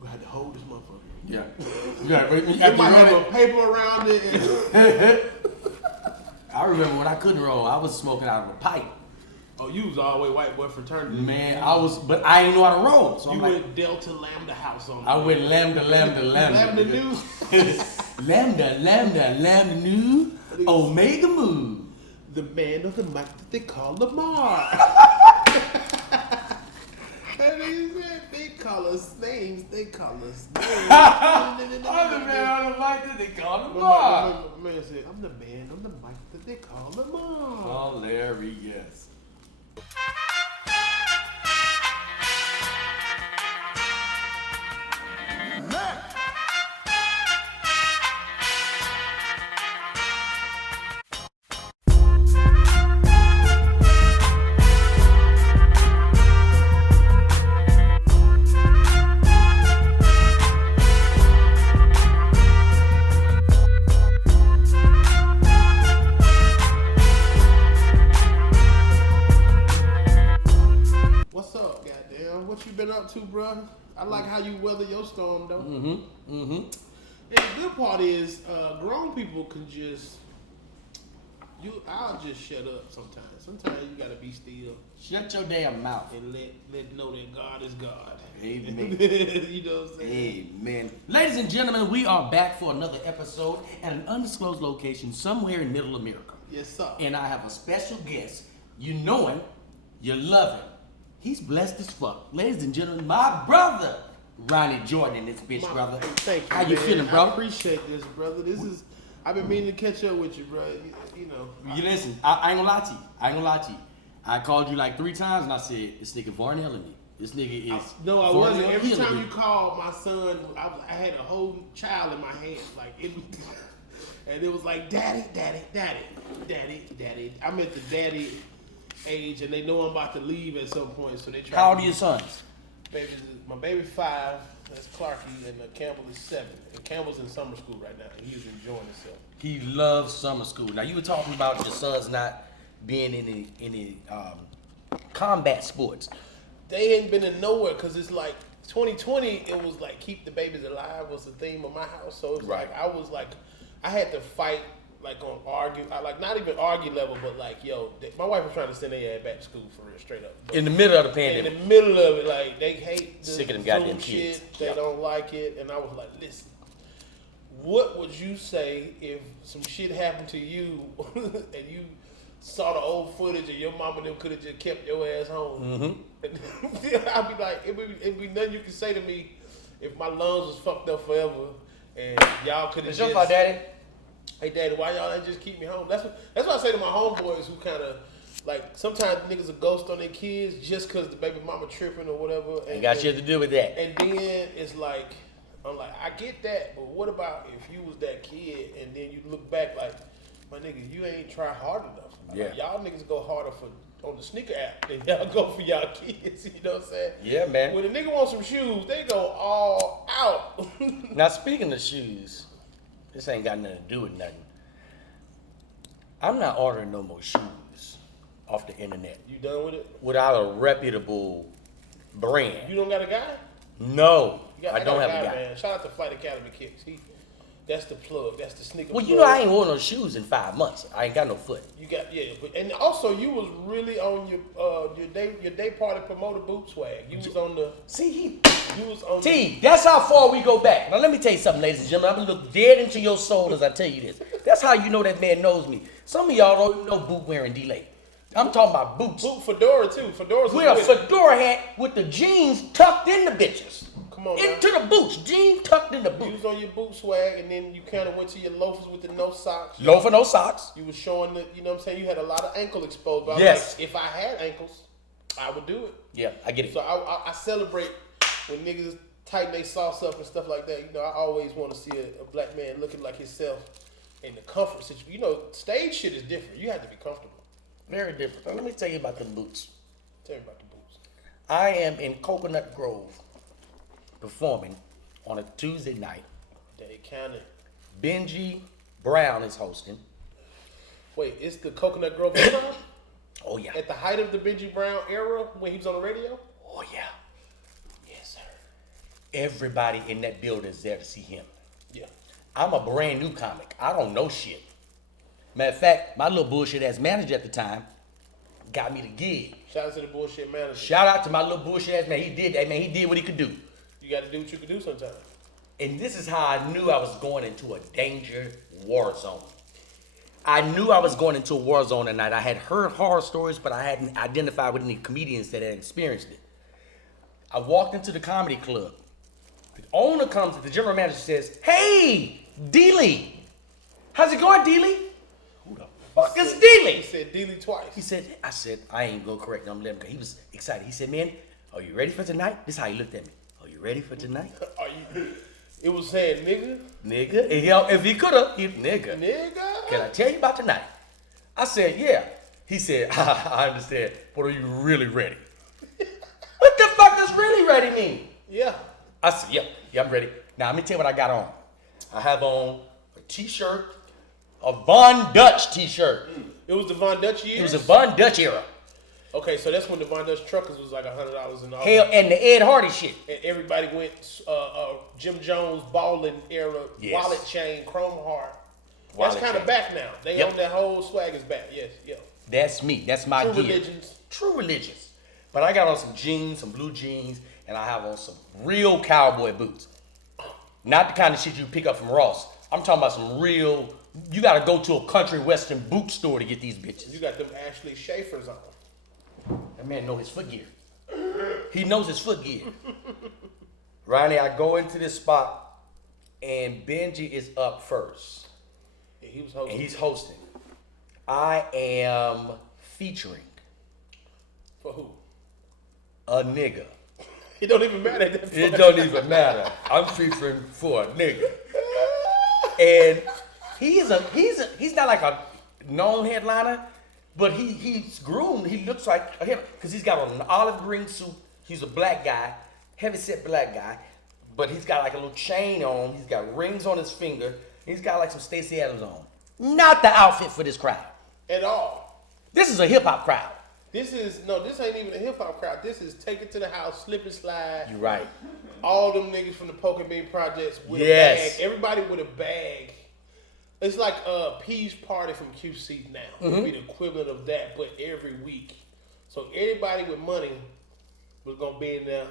You had to hold this motherfucker. Yeah. Yeah. You might have a paper around it. I remember when I couldn't roll, I was smoking out of a pipe. Oh, you was all the way white boy fraternity. Man, but I didn't know how to roll. So you I'm went Delta Lambda House on me. I went Lambda. Lambda Nu. Lambda Nu. Omega Mu. The man of the mic that they call Lamar. They call us names. They call us names. I'm the man on the mic that they call Lamar. My man said, I'm the man on the mic that they call Lamar. Hilarious. What you been up to, bro? I like how you weather your storm, though. And the good part is, grown people can I'll just shut up sometimes. Sometimes you gotta be still. Shut your damn mouth. And let know that God is God. Amen. You know what I'm saying? Amen. Ladies and gentlemen, we are back for another episode at an undisclosed location somewhere in Middle America. Yes, sir. And I have a special guest. You know him. You love him. He's blessed as fuck. Ladies and gentlemen, my brother, Ronnie Jordan, in this bitch, brother. Hey, thank you, How you feeling, bro? I appreciate this, brother. I've been meaning to catch up with you, bro. You know. You listen, I ain't gonna lie to you. I called you like 3 times and I said, this nigga Varn Helen me. This nigga is. No, I wasn't. Every time you called my son, I had a whole child in my hands. Like, and it was like, daddy. I'm at the daddy age, and they know I'm about to leave at some point, so they try. How old are your sons? My baby 5, that's Clarky, and Campbell is 7. And Campbell's in summer school right now, and he's enjoying himself. He loves summer school. Now you were talking about your sons not being in any combat sports. They ain't been in nowhere because it's like 2020. It was like keep the babies alive was the theme of my house. So it's right. I had to fight. Like on argue, like not even argue level, but like my wife was trying to send their ass back to school for real, straight up. In the middle of the pandemic. In the middle of it, like they hate the sick of them goddamn shit. Kids. They don't like it, and I was like, listen, what would you say if some shit happened to you and you saw the old footage and your mama and them could have just kept your ass home? Mm-hmm. I'd be like, it'd be nothing you can say to me if my lungs was fucked up forever and y'all could have just. It's your fault, Daddy. Hey, Daddy, why y'all ain't just keep me home? That's what I say to my homeboys who kind of, like, sometimes niggas will ghost on their kids just because the baby mama tripping or whatever. Ain't got shit to do with that. And then it's like, I'm like, I get that, but what about if you was that kid and then you look back like, my nigga, you ain't try hard enough. Yeah. Like, y'all niggas go harder on the sneaker app than y'all go for y'all kids, you know what I'm saying? Yeah, man. When a nigga wants some shoes, they go all out. Now, speaking of shoes, this ain't got nothing to do with nothing. I'm not ordering no more shoes off the internet. You done with it? Without a reputable brand. You don't got a guy? No, I don't have a guy. Man. Shout out to Flight Academy Kicks. That's the plug. That's the sneaker. Well, plug. you know I ain't worn no shoes in 5 months. I ain't got no foot. You got and also you was really on your day party promoter boot swag. You was on the that's how far we go back. Now let me tell you something, ladies and gentlemen. I'm gonna look dead into your soul as I tell you this. That's how you know that man knows me. Some of y'all don't even know boot wearing DLai. I'm talking about boots. Boot fedora too. Fedora's with a fedora hat with the jeans tucked in the bitches. Come on, into the boots, jeans tucked in the boots. You was on your boot swag, and then you kind of went to your loafers with the no socks. Loafer, no socks. You was showing you know what I'm saying. You had a lot of ankle exposed. But yes. Like, if I had ankles, I would do it. Yeah, I get it. So I celebrate when niggas tighten their sauce up and stuff like that. You know, I always want to see a black man looking like himself in the comfort situation. You know, stage shit is different. You have to be comfortable. Very different. Now, let me tell you about the boots. Tell me about the boots. I am in Coconut Grove performing on a Tuesday night. They counted. Benji Brown is hosting. Wait, it's the Coconut Grove time? Oh, yeah. At the height of the Benji Brown era when he was on the radio? Oh, yeah. Yes, sir. Everybody in that building is there to see him. Yeah. I'm a brand new comic. I don't know shit. Matter of fact, my little bullshit ass manager at the time got me the gig. Shout out to the bullshit manager. Shout out to my little bullshit ass man. He did that, man. He did what he could do. You got to do what you can do sometimes. And this is how I knew I was going into a danger war zone. I knew I was going into a war zone tonight. I had heard horror stories, but I hadn't identified with any comedians that had experienced it. I walked into the comedy club. The owner comes, the general manager says, "Hey, DLai. How's it going, DLai?" Who the fuck is DLai? He said DLai twice. He said, I said, I ain't gonna correct him. Let him go. He was excited. He said, "Man, are you ready for tonight?" This is how he looked at me. "Are you ready for tonight?" Are you? It was saying nigga. Nigga. And if he could've, nigga. Nigga. "Can I tell you about tonight?" I said, "Yeah." He said, "I understand, but are you really ready?" What the fuck does really ready mean? Yeah. I said, yeah, I'm ready. Now, let me tell you what I got on. I have on a t-shirt, a Von Dutch t-shirt. It was the Von Dutch years? It was a Von Dutch era. Okay, so that's when the Von Dutch truckers was like $100 and all. Hell, and the Ed Hardy shit. And everybody went Jim Jones, balling era, Yes. wallet chain, chrome heart. Wallet That's kind of chain. back now. They Yep. own that whole swag is back. Yes, yeah. That's me. That's my True gear. religions. True religions. But I got on some jeans, some blue jeans, and I have on some real cowboy boots. Not the kind of shit you pick up from Ross. I'm talking about some real, you gotta go to a country western boot store to get these bitches. You got them Ashley Schaefer's on. That man know his foot gear. He knows his foot gear. Ronnie, I go into this spot and Benji is up first. Yeah, he was hosting. And he's hosting. I am featuring For who? a nigga. It don't even matter at that point. It don't even matter. I'm featuring for a nigga. And he's not like a known headliner, but he's groomed. He looks like a headliner because he's got on an olive green suit. He's a black guy, heavy set black guy, but he's got like a little chain on. He's got rings on his finger. He's got like some Stacey Adams on. Not the outfit for this crowd. At all. This is a hip hop crowd. This ain't even a hip hop crowd. This is take it to the house, slip and slide. You're right. All them niggas from the Poker Bean Projects with Yes. a bag. Everybody with a bag. It's like a Peas Party from QC now. It would be the equivalent of that, but every week. So everybody with money was gonna be in there.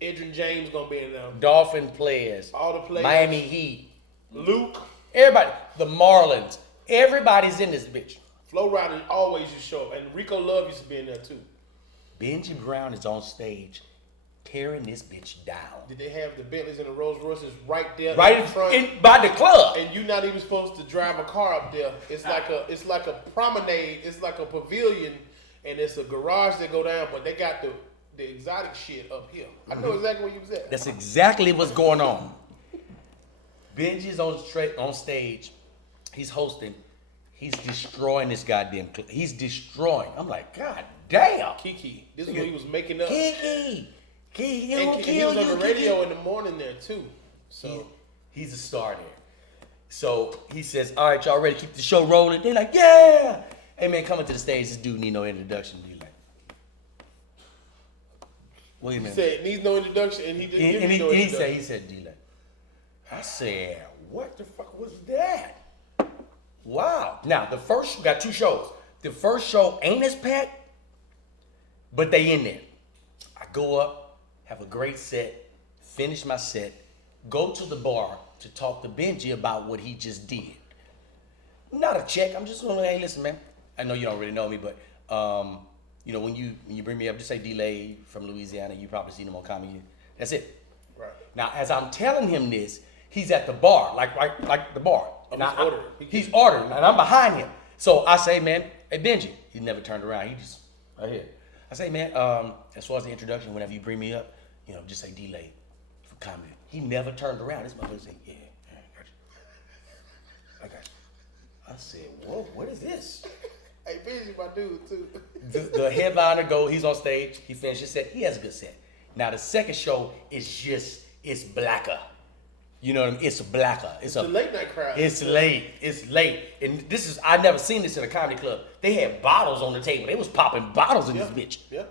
Adrian James gonna be in there. Dolphin players. All the players. Miami Heat. Luke. Everybody. The Marlins. Everybody's in this bitch. Flow Rider always used to show up. And Rico Love used to be in there too. Benji Brown is on stage tearing this bitch down. Did they have the Bentleys and the Rolls Royces right there Right in front? by the club. And you're not even supposed to drive a car up there. It's like a promenade. It's like a pavilion, and it's a garage that go down. But they got the exotic shit up here. I know exactly where you was at. That's exactly what's going on. Benji's on stage. He's hosting. He's destroying this goddamn clip. He's destroying. I'm like, God damn. Kiki. This is what he was making up. Kiki, he And gonna he kill was on you, the radio Kiki. in the morning there too. So He's a star there. So he says, "All right, y'all ready to keep the show rolling?" They're like, "Yeah." Hey man, coming to the stage. This dude need no introduction. He's like, wait a he minute. said needs no introduction, and he didn't give me no he introduction. said, "D-Lay." I said, "What the fuck was that?" Wow. Now the first, we got two shows. The first show ain't as packed, but they in there. I go up, have a great set, finish my set, go to the bar to talk to Benji about what he just did. Not a check. I'm just going, "Hey, listen, man. I know you don't really know me, but when you bring me up, just say DLai from Louisiana. You probably seen him on comedy. That's it." Right. Now, as I'm telling him this, he's at the bar, like the bar. Oh, And he's ordering. He's ordering, and I'm behind him. So I say, "Man, hey Benji," he never turned around. He just right here. I say, "Man, as far as the introduction, whenever you bring me up, just say DLai for comedy." He never turned around. This motherfucker said, "Yeah, I got you. I said, "Whoa, what is this?" Hey, Benji, my dude too. The headliner he's on stage, he finished his set, he has a good set. Now the second show is it's blacker. You know what I mean? It's blacker. It's a late night crowd. It's late. And I never seen this in a comedy club. They had bottles on the table. They was popping bottles in this bitch. Yeah.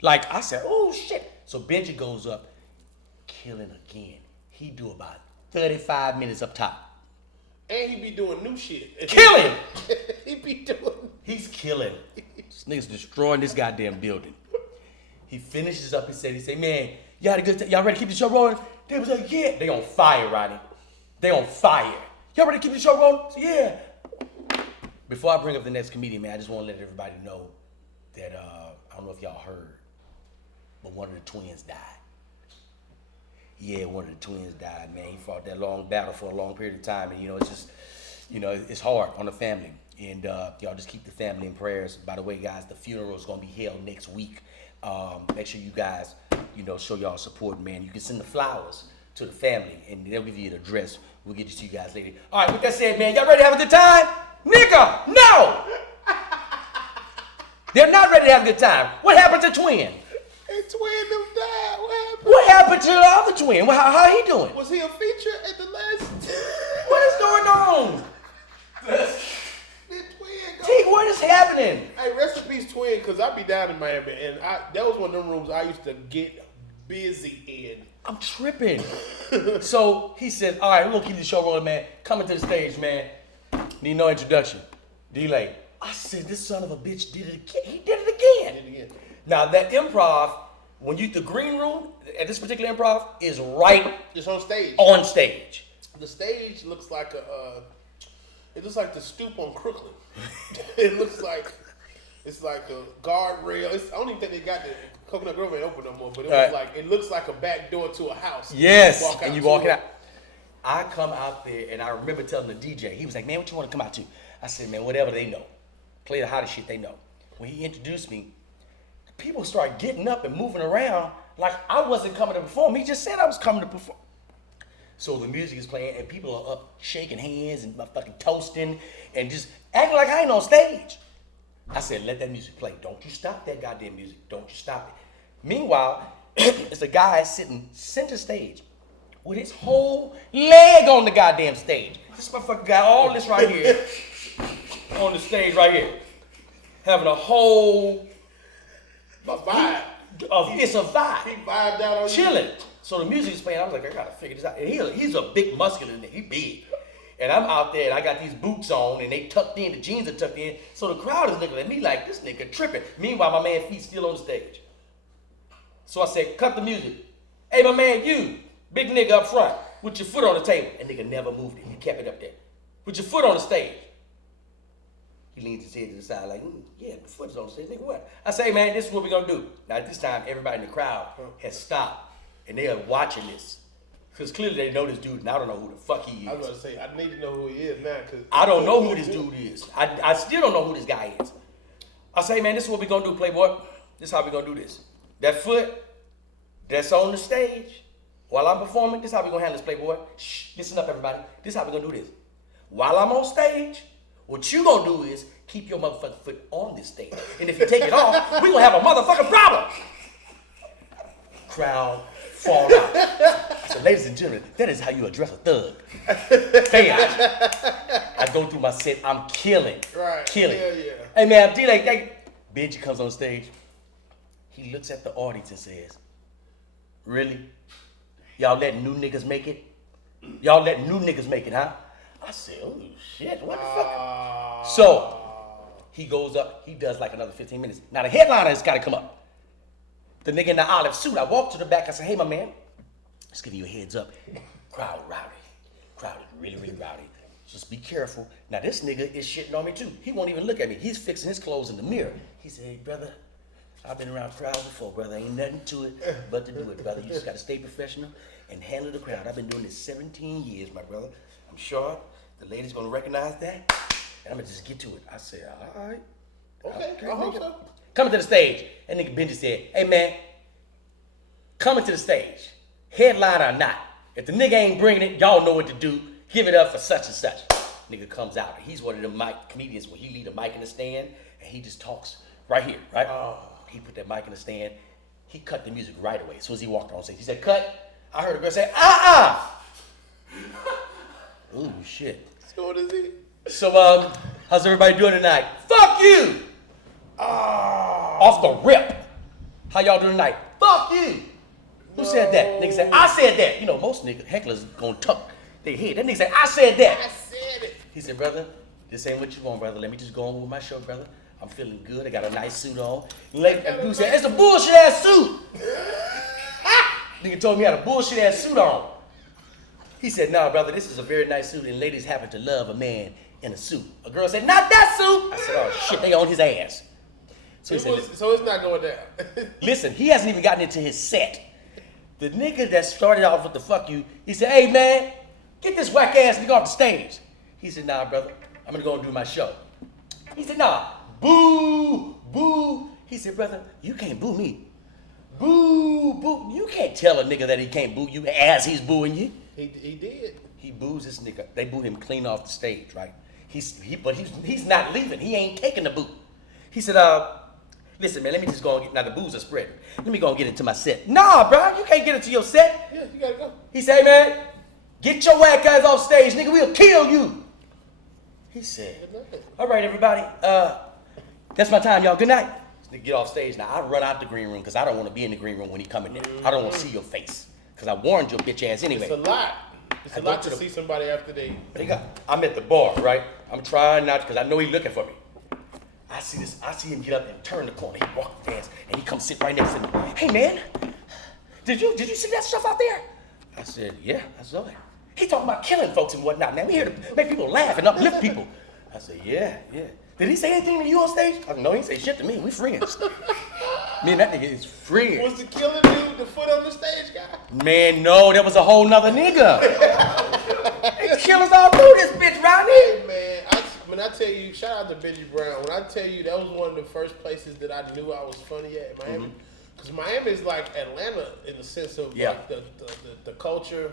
Like I said, "Oh shit." So Benji goes up. killing again. He do about 35 minutes up top. And he be doing new shit. Killing! He be doing. He's killing. This nigga's destroying this goddamn building. He finishes up. He said, man, y'all had a good time. Y'all ready to keep the show rolling? They was like, yeah. They on fire, Ronnie. They on fire. Y'all ready to keep the show rolling? So, yeah. Before I bring up the next comedian, man, I just want to let everybody know that, I don't know if y'all heard, but one of the twins died. Yeah, one of the twins died, man. He fought that long battle for a long period of time, and, it's just, it's hard on the family. And y'all just keep the family in prayers. By the way, guys, the funeral is going to be held next week. Make sure you guys, show y'all support, man. You can send the flowers to the family, and they'll give you an address. We'll get to you guys later. All right, with that said, man, y'all ready to have a good time? Nigga, no! They're not ready to have a good time. What happened to Twin? Hey, Twin them died. What happened? What happened to the other twin? How he doing? Was he a feature at the last? What is going on? T, what is happening? Hey, rest in peace, Twin, because I be down in Miami, and that was one of them rooms I used to get busy in. I'm tripping. So he said, all right, we're going to keep the show rolling, man. Coming to the stage, man. Need no introduction. DLai. I said, this son of a bitch did it again. He did it again. Did it again. Now, that improv, the green room at this particular improv is right. It's on stage. On stage. The stage looks like it looks like the stoop on Crooklyn. It looks like it's like a guardrail. I don't even think they got the Coconut Grove ain't open no more, but it looks like a back door to a house. Yes, and you walk out. I come out there, and I remember telling the DJ, he was like, man, what you want to come out to? I said, man, whatever they know. Play the hottest shit they know. When he introduced me, people started getting up and moving around like I wasn't coming to perform. He just said I was coming to perform. So the music is playing, and people are up shaking hands and motherfucking toasting and just acting like I ain't on stage. I said, let that music play. Don't you stop that goddamn music. Don't you stop it. Meanwhile, it's a guy sitting center stage with his whole leg on the goddamn stage. This motherfucker got all this right here on the stage right here. Having a whole vibe. It's a vibe. He vibed out on chilling. You. So the music is playing. I was like, I gotta figure this out. And he's a big muscular nigga. He big. And I'm out there and I got these boots on and they tucked in. The jeans are tucked in. So the crowd is looking at me like this nigga tripping. Meanwhile, my man feet still on the stage. So I said, cut the music. Hey, my man, you big nigga up front with your foot on the table. And nigga never moved it. He kept it up there. With your foot on the stage. He leans his head to the side like, yeah, the foot is on the stage. Nigga, what? I say, man, this is what we're gonna do. Now at this time, everybody in the crowd has stopped. And they are watching this. Because clearly they know this dude, and I don't know who the fuck he is. I was about to say, I need to know who he is now. Cause I don't know who this dude is. I still don't know who this guy is. I say, man, this is what we're going to do, Playboy. This is how we're going to do this. That foot that's on the stage, while I'm performing, this is how we're going to handle this, Playboy. Shh, listen up, everybody. This is how we're going to do this. While I'm on stage, what you going to do is keep your motherfucking foot on this stage. And if you take it off, we're going to have a motherfucking problem. Crowd. Fall out. So, ladies and gentlemen, that is how you address a thug. Bam. I go through my set. I'm killing. Right. Killing. Yeah, yeah. Hey, man, DLai, Benji comes on stage. He looks at the audience and says, really? Y'all letting new niggas make it? Y'all letting new niggas make it, huh? I said, oh, shit, what the fuck? So, he goes up. He does like another 15 minutes. Now, the headliner has got to come up. The nigga in the olive suit. I walked to the back. I said, hey, my man, just giving you a heads up. Crowd rowdy. Crowd really, really rowdy. Just be careful. Now, this nigga is shitting on me, too. He won't even look at me. He's fixing his clothes in the mirror. He said, hey, brother, I've been around crowds before, brother. Ain't nothing to it but to do it, brother. You just got to stay professional and handle the crowd. I've been doing this 17 years, my brother. I'm sure the lady's going to recognize that, and I'm going to just get to it. I said, all right. Okay, I hope so. Coming to the stage, and nigga Benji said, hey man, coming to the stage, headliner or not, if the nigga ain't bringing it, y'all know what to do, give it up for such and such. Nigga comes out, he's one of them mic comedians where he leave the mic in the stand, and he just talks right here, right? He put that mic in the stand, he cut the music right away, as soon as he walked on stage. He said, cut. I heard a girl say, Ooh, shit. So what is he? So, how's everybody doing tonight? Fuck you! Off the rip. How y'all doing tonight? Fuck you. Who said that? Nigga said, I said that. You know, most niggas, hecklers gonna tuck their head. That nigga said, I said that. I said it. He said, brother, this ain't what you want, brother. Let me just go on with my show, brother. I'm feeling good. I got a nice suit on. And dude said, it's a bullshit ass suit. Nigga told me he had a bullshit ass suit on. He said, nah, brother, this is a very nice suit, and ladies happen to love a man in a suit. A girl said, not that suit. I said, oh shit, they on his ass. So he said, so it's not going down. listen, he hasn't even gotten into his set. The nigga that started off with the fuck you, he said, hey man, get this whack ass nigga off the stage. He said, nah, brother, I'm gonna go and do my show. He said, nah, boo, boo. He said, brother, you can't boo me. Boo, boo. You can't tell a nigga that he can't boo you as he's booing you. He did. He boos this nigga. They boo him clean off the stage, right? But he's not leaving. He ain't taking the boot. He said, listen, man, let me just go and get, now the booze are spreading. Let me go and get into my set. Nah, bro, you can't get into your set. Yeah, you gotta go. He said, hey, man, get your whack guys off stage, nigga, we'll kill you. He said, all right, everybody, that's my time, y'all, good night. This nigga get off stage. Now, I run out the green room because I don't want to be in the green room when he come in there. I don't want to see your face because I warned your bitch ass anyway. It's a lot. It's a lot to see somebody after they. I'm at the bar, right? I'm trying not because I know he's looking for me. I see him get up and turn the corner. He walk fast and he comes sit right next to me. Hey man, did you see that stuff out there? I said, yeah, I saw it. He talking about killing folks and whatnot. Now we here to make people laugh and uplift people. I said, yeah. Did he say anything to you on stage? I said, no, he ain't say shit to me. We friends. Me and that nigga is friends. Was the killing dude the foot on the stage guy? Man, no, that was a whole nother nigga. They killers all through this bitch, Ronnie. Hey man, when I tell you, shout out to Benji Brown. When I tell you that was one of the first places that I knew I was funny at in Miami. Because Miami is like Atlanta in the sense of like the culture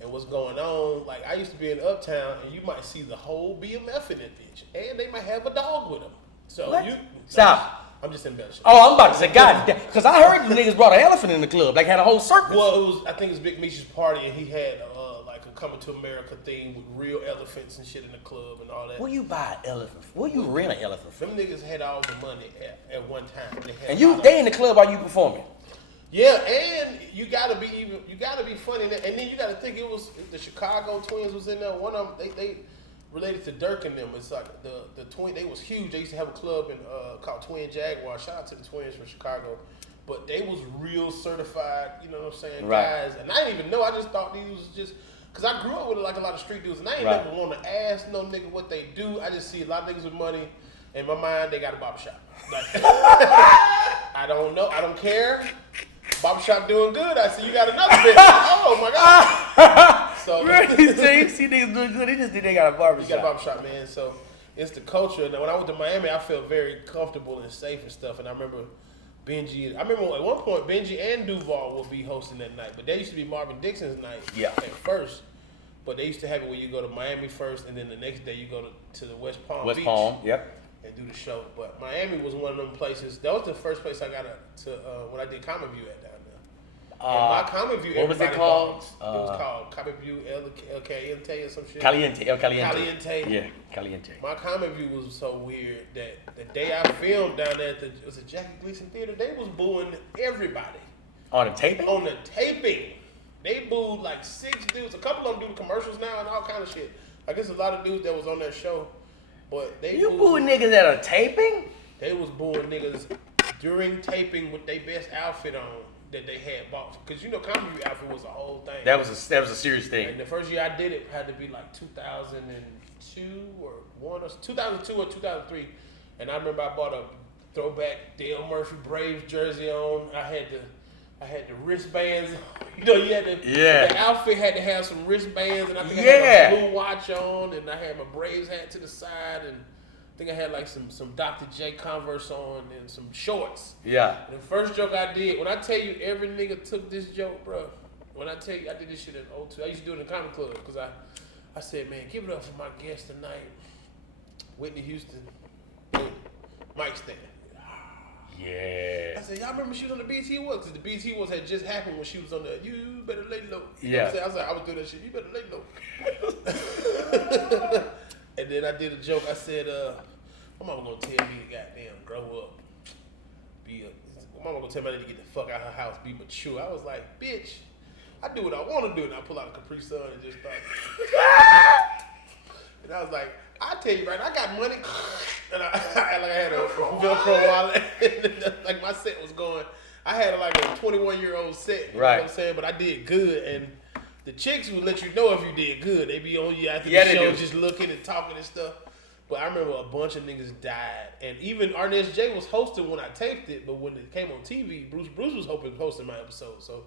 and what's going on. Like I used to be in Uptown and you might see the whole BMF in that bitch. And they might have a dog with them. So what? you Stop. I'm just embellishing. Oh, I'm about to say, God damn. Because I heard the niggas brought an elephant in the club. Like had a whole circus. Well, I think it was Big Meech's party and he had like a Coming to America theme with real elephants and shit in the club and all that. Where you buy an elephant? Where you rent an elephant from? Them niggas had all the money at one time. They in the club while you performing. Yeah, and you gotta be funny, and then you gotta think it was the Chicago Twins was in there. One of them, they related to Dirk and them. It's like the twin. They was huge. They used to have a club called Twin Jaguar. Shout out to the Twins from Chicago, but they was real certified. You know what I'm saying, guys. And I didn't even know. I just thought these was just. Cause I grew up with like a lot of street dudes, and I ain't never want to ask no nigga what they do. I just see a lot of niggas with money. In my mind, they got a barbershop. Like, I don't know. I don't care. Barbershop doing good. I see you got another bit. Oh my god. So you see niggas doing good. They just think they got a barbershop. You got a barbershop, man. So it's the culture. Now, when I went to Miami, I felt very comfortable and safe and stuff. And I remember Benji. I remember at one point Benji and Duval would be hosting that night, but they used to be Marvin Dixon's night at first. But they used to have it where you go to Miami first, and then the next day you go to the West Palm Beach. And do the show. But Miami was one of them places. That was the first place I got to when I did Comic View at down there. And my Comic View, what was it called? It was called Comic View El Caliente or some shit. Caliente. Yeah, Caliente. My Comic View was so weird that the day I filmed down there at it was a Jackie Gleason Theater, they was booing everybody. On the taping? On the taping. They booed like 6 dudes. A couple of them do the commercials now and all kind of shit. I guess a lot of dudes that was on that show. But they booing niggas that are taping? They was booing niggas during taping with their best outfit on that they had bought. Because you know, Comic View outfit was a whole thing. That was a serious thing. And the first year I did it had to be like 2002 or 2002 or 2003. And I remember I bought a throwback Dale Murphy Braves jersey on. I had the wristbands. You know, the outfit had to have some wristbands, and I think I had a blue watch on, and I had my Braves hat to the side, and I think I had like some Dr. J Converse on and some shorts. Yeah. And the first joke I did, when I tell you every nigga took this joke, bro. When I tell you I did this shit in 02, I used to do it in the comedy club because I said, man, give it up for my guest tonight, Whitney Houston, Mike Stan. Yeah. I said, y'all remember she was on the BT Awards? Because the BT Awards had just happened when she was on the You Better Lay Low. You know what I'm saying? I was like, I was doing that shit. You better lay low. And then I did a joke. I said, my mama gonna tell me to goddamn grow up. mama gonna tell me I need to get the fuck out of her house, be mature. I was like, bitch, I do what I want to do, and I pull out a Capri Sun and just start. And I was like, I tell you right, I got money, and I had a Velcro wallet, like my set was going. I had like a 21-year-old set, you know what I'm saying? But I did good, and the chicks would let you know if you did good. They be on you after the show, just looking and talking and stuff. But I remember a bunch of niggas died, and even Arnett J was hosting when I taped it. But when it came on TV, Bruce was hosting my episode, so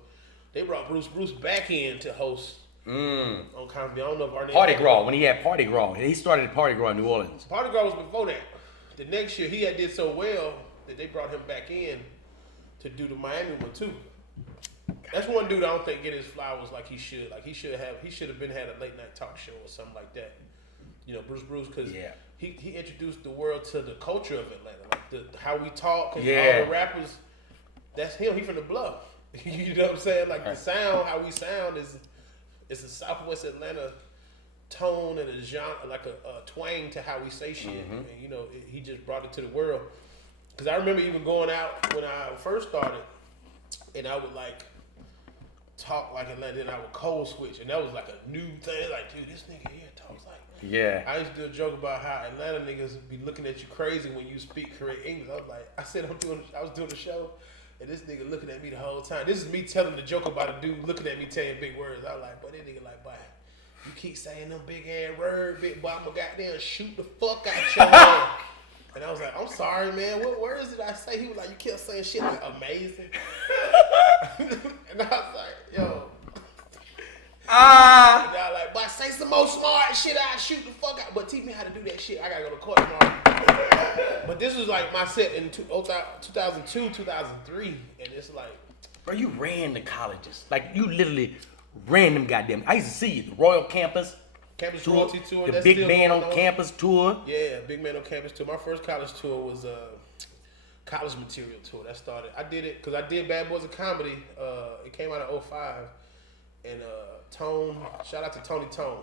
they brought Bruce back in to host. On comedy. I don't know if Arnett. Party Gras, when he had Party Gras. He started Party Gras in New Orleans. Party Gras was before that. The next year, he had did so well that they brought him back in to do the Miami one too. That's one dude I don't think get his flowers like he should. Like he should have been had a late night talk show or something like that. You know, Bruce, because he introduced the world to the culture of Atlanta, like how we talk and all the rappers. That's him. He from the Bluff. You know what I'm saying? Like the sound, how we sound is. It's a Southwest Atlanta tone and a genre, like a twang to how we say shit. And, you know, he just brought it to the world. Because I remember even going out when I first started, and I would like talk like Atlanta, and I would code switch, and that was like a new thing. Like, dude, this nigga here talks like. Yeah. I used to do a joke about how Atlanta niggas be looking at you crazy when you speak correct English. I said I was doing a show. And this nigga looking at me the whole time. This is me telling the joke about a dude looking at me saying big words. I was like, but that nigga like, boy, you keep saying them big ass words, big boy, I'm gonna goddamn shoot the fuck out your head. And I was like, I'm sorry, man. What words did I say? He was like, you kept saying shit like amazing. And I was like, yo. And I was like, boy, say some more smart shit, I'll shoot the fuck out. But teach me how to do that shit. I gotta go to court tomorrow. But this was like my set in 2002, 2003. And it's like. Bro, you ran the colleges. Like, you literally ran them goddamn. I used to see you. The Royal Campus tour. Royalty Tour. The Big Man on Campus tour. Yeah, Big Man on Campus tour. My first college tour was college material tour. That started. I did it because I did Bad Boys of Comedy. It came out in 2005. And Tone, shout out to Tony Tone.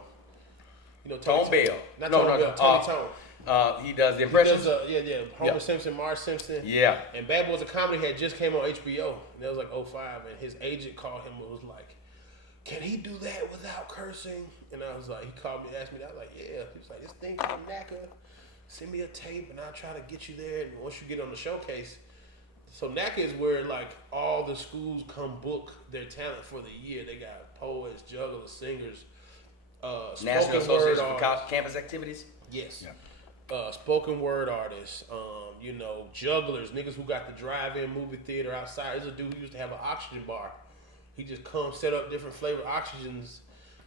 You know Tone Bell. Not Tony Bell, Tony Tone. He does the impressions? He does, Homer Simpson, Marge Simpson. Yeah. And Bad Boys of Comedy had just came on HBO. And that was like 2005. And his agent called him and was like, can he do that without cursing? And I was like, he called me and asked me that. I was like, yeah. He was like, this thing called NACA. Send me a tape and I'll try to get you there. And once you get on the showcase. So NACA is where like all the schools come book their talent for the year. They got poets, jugglers, singers, National Association for Campus Activities? Yes. Yeah. Spoken word artists, you know, jugglers, niggas who got the drive-in movie theater outside. There's a dude who used to have an oxygen bar. He just comes set up different flavor oxygens,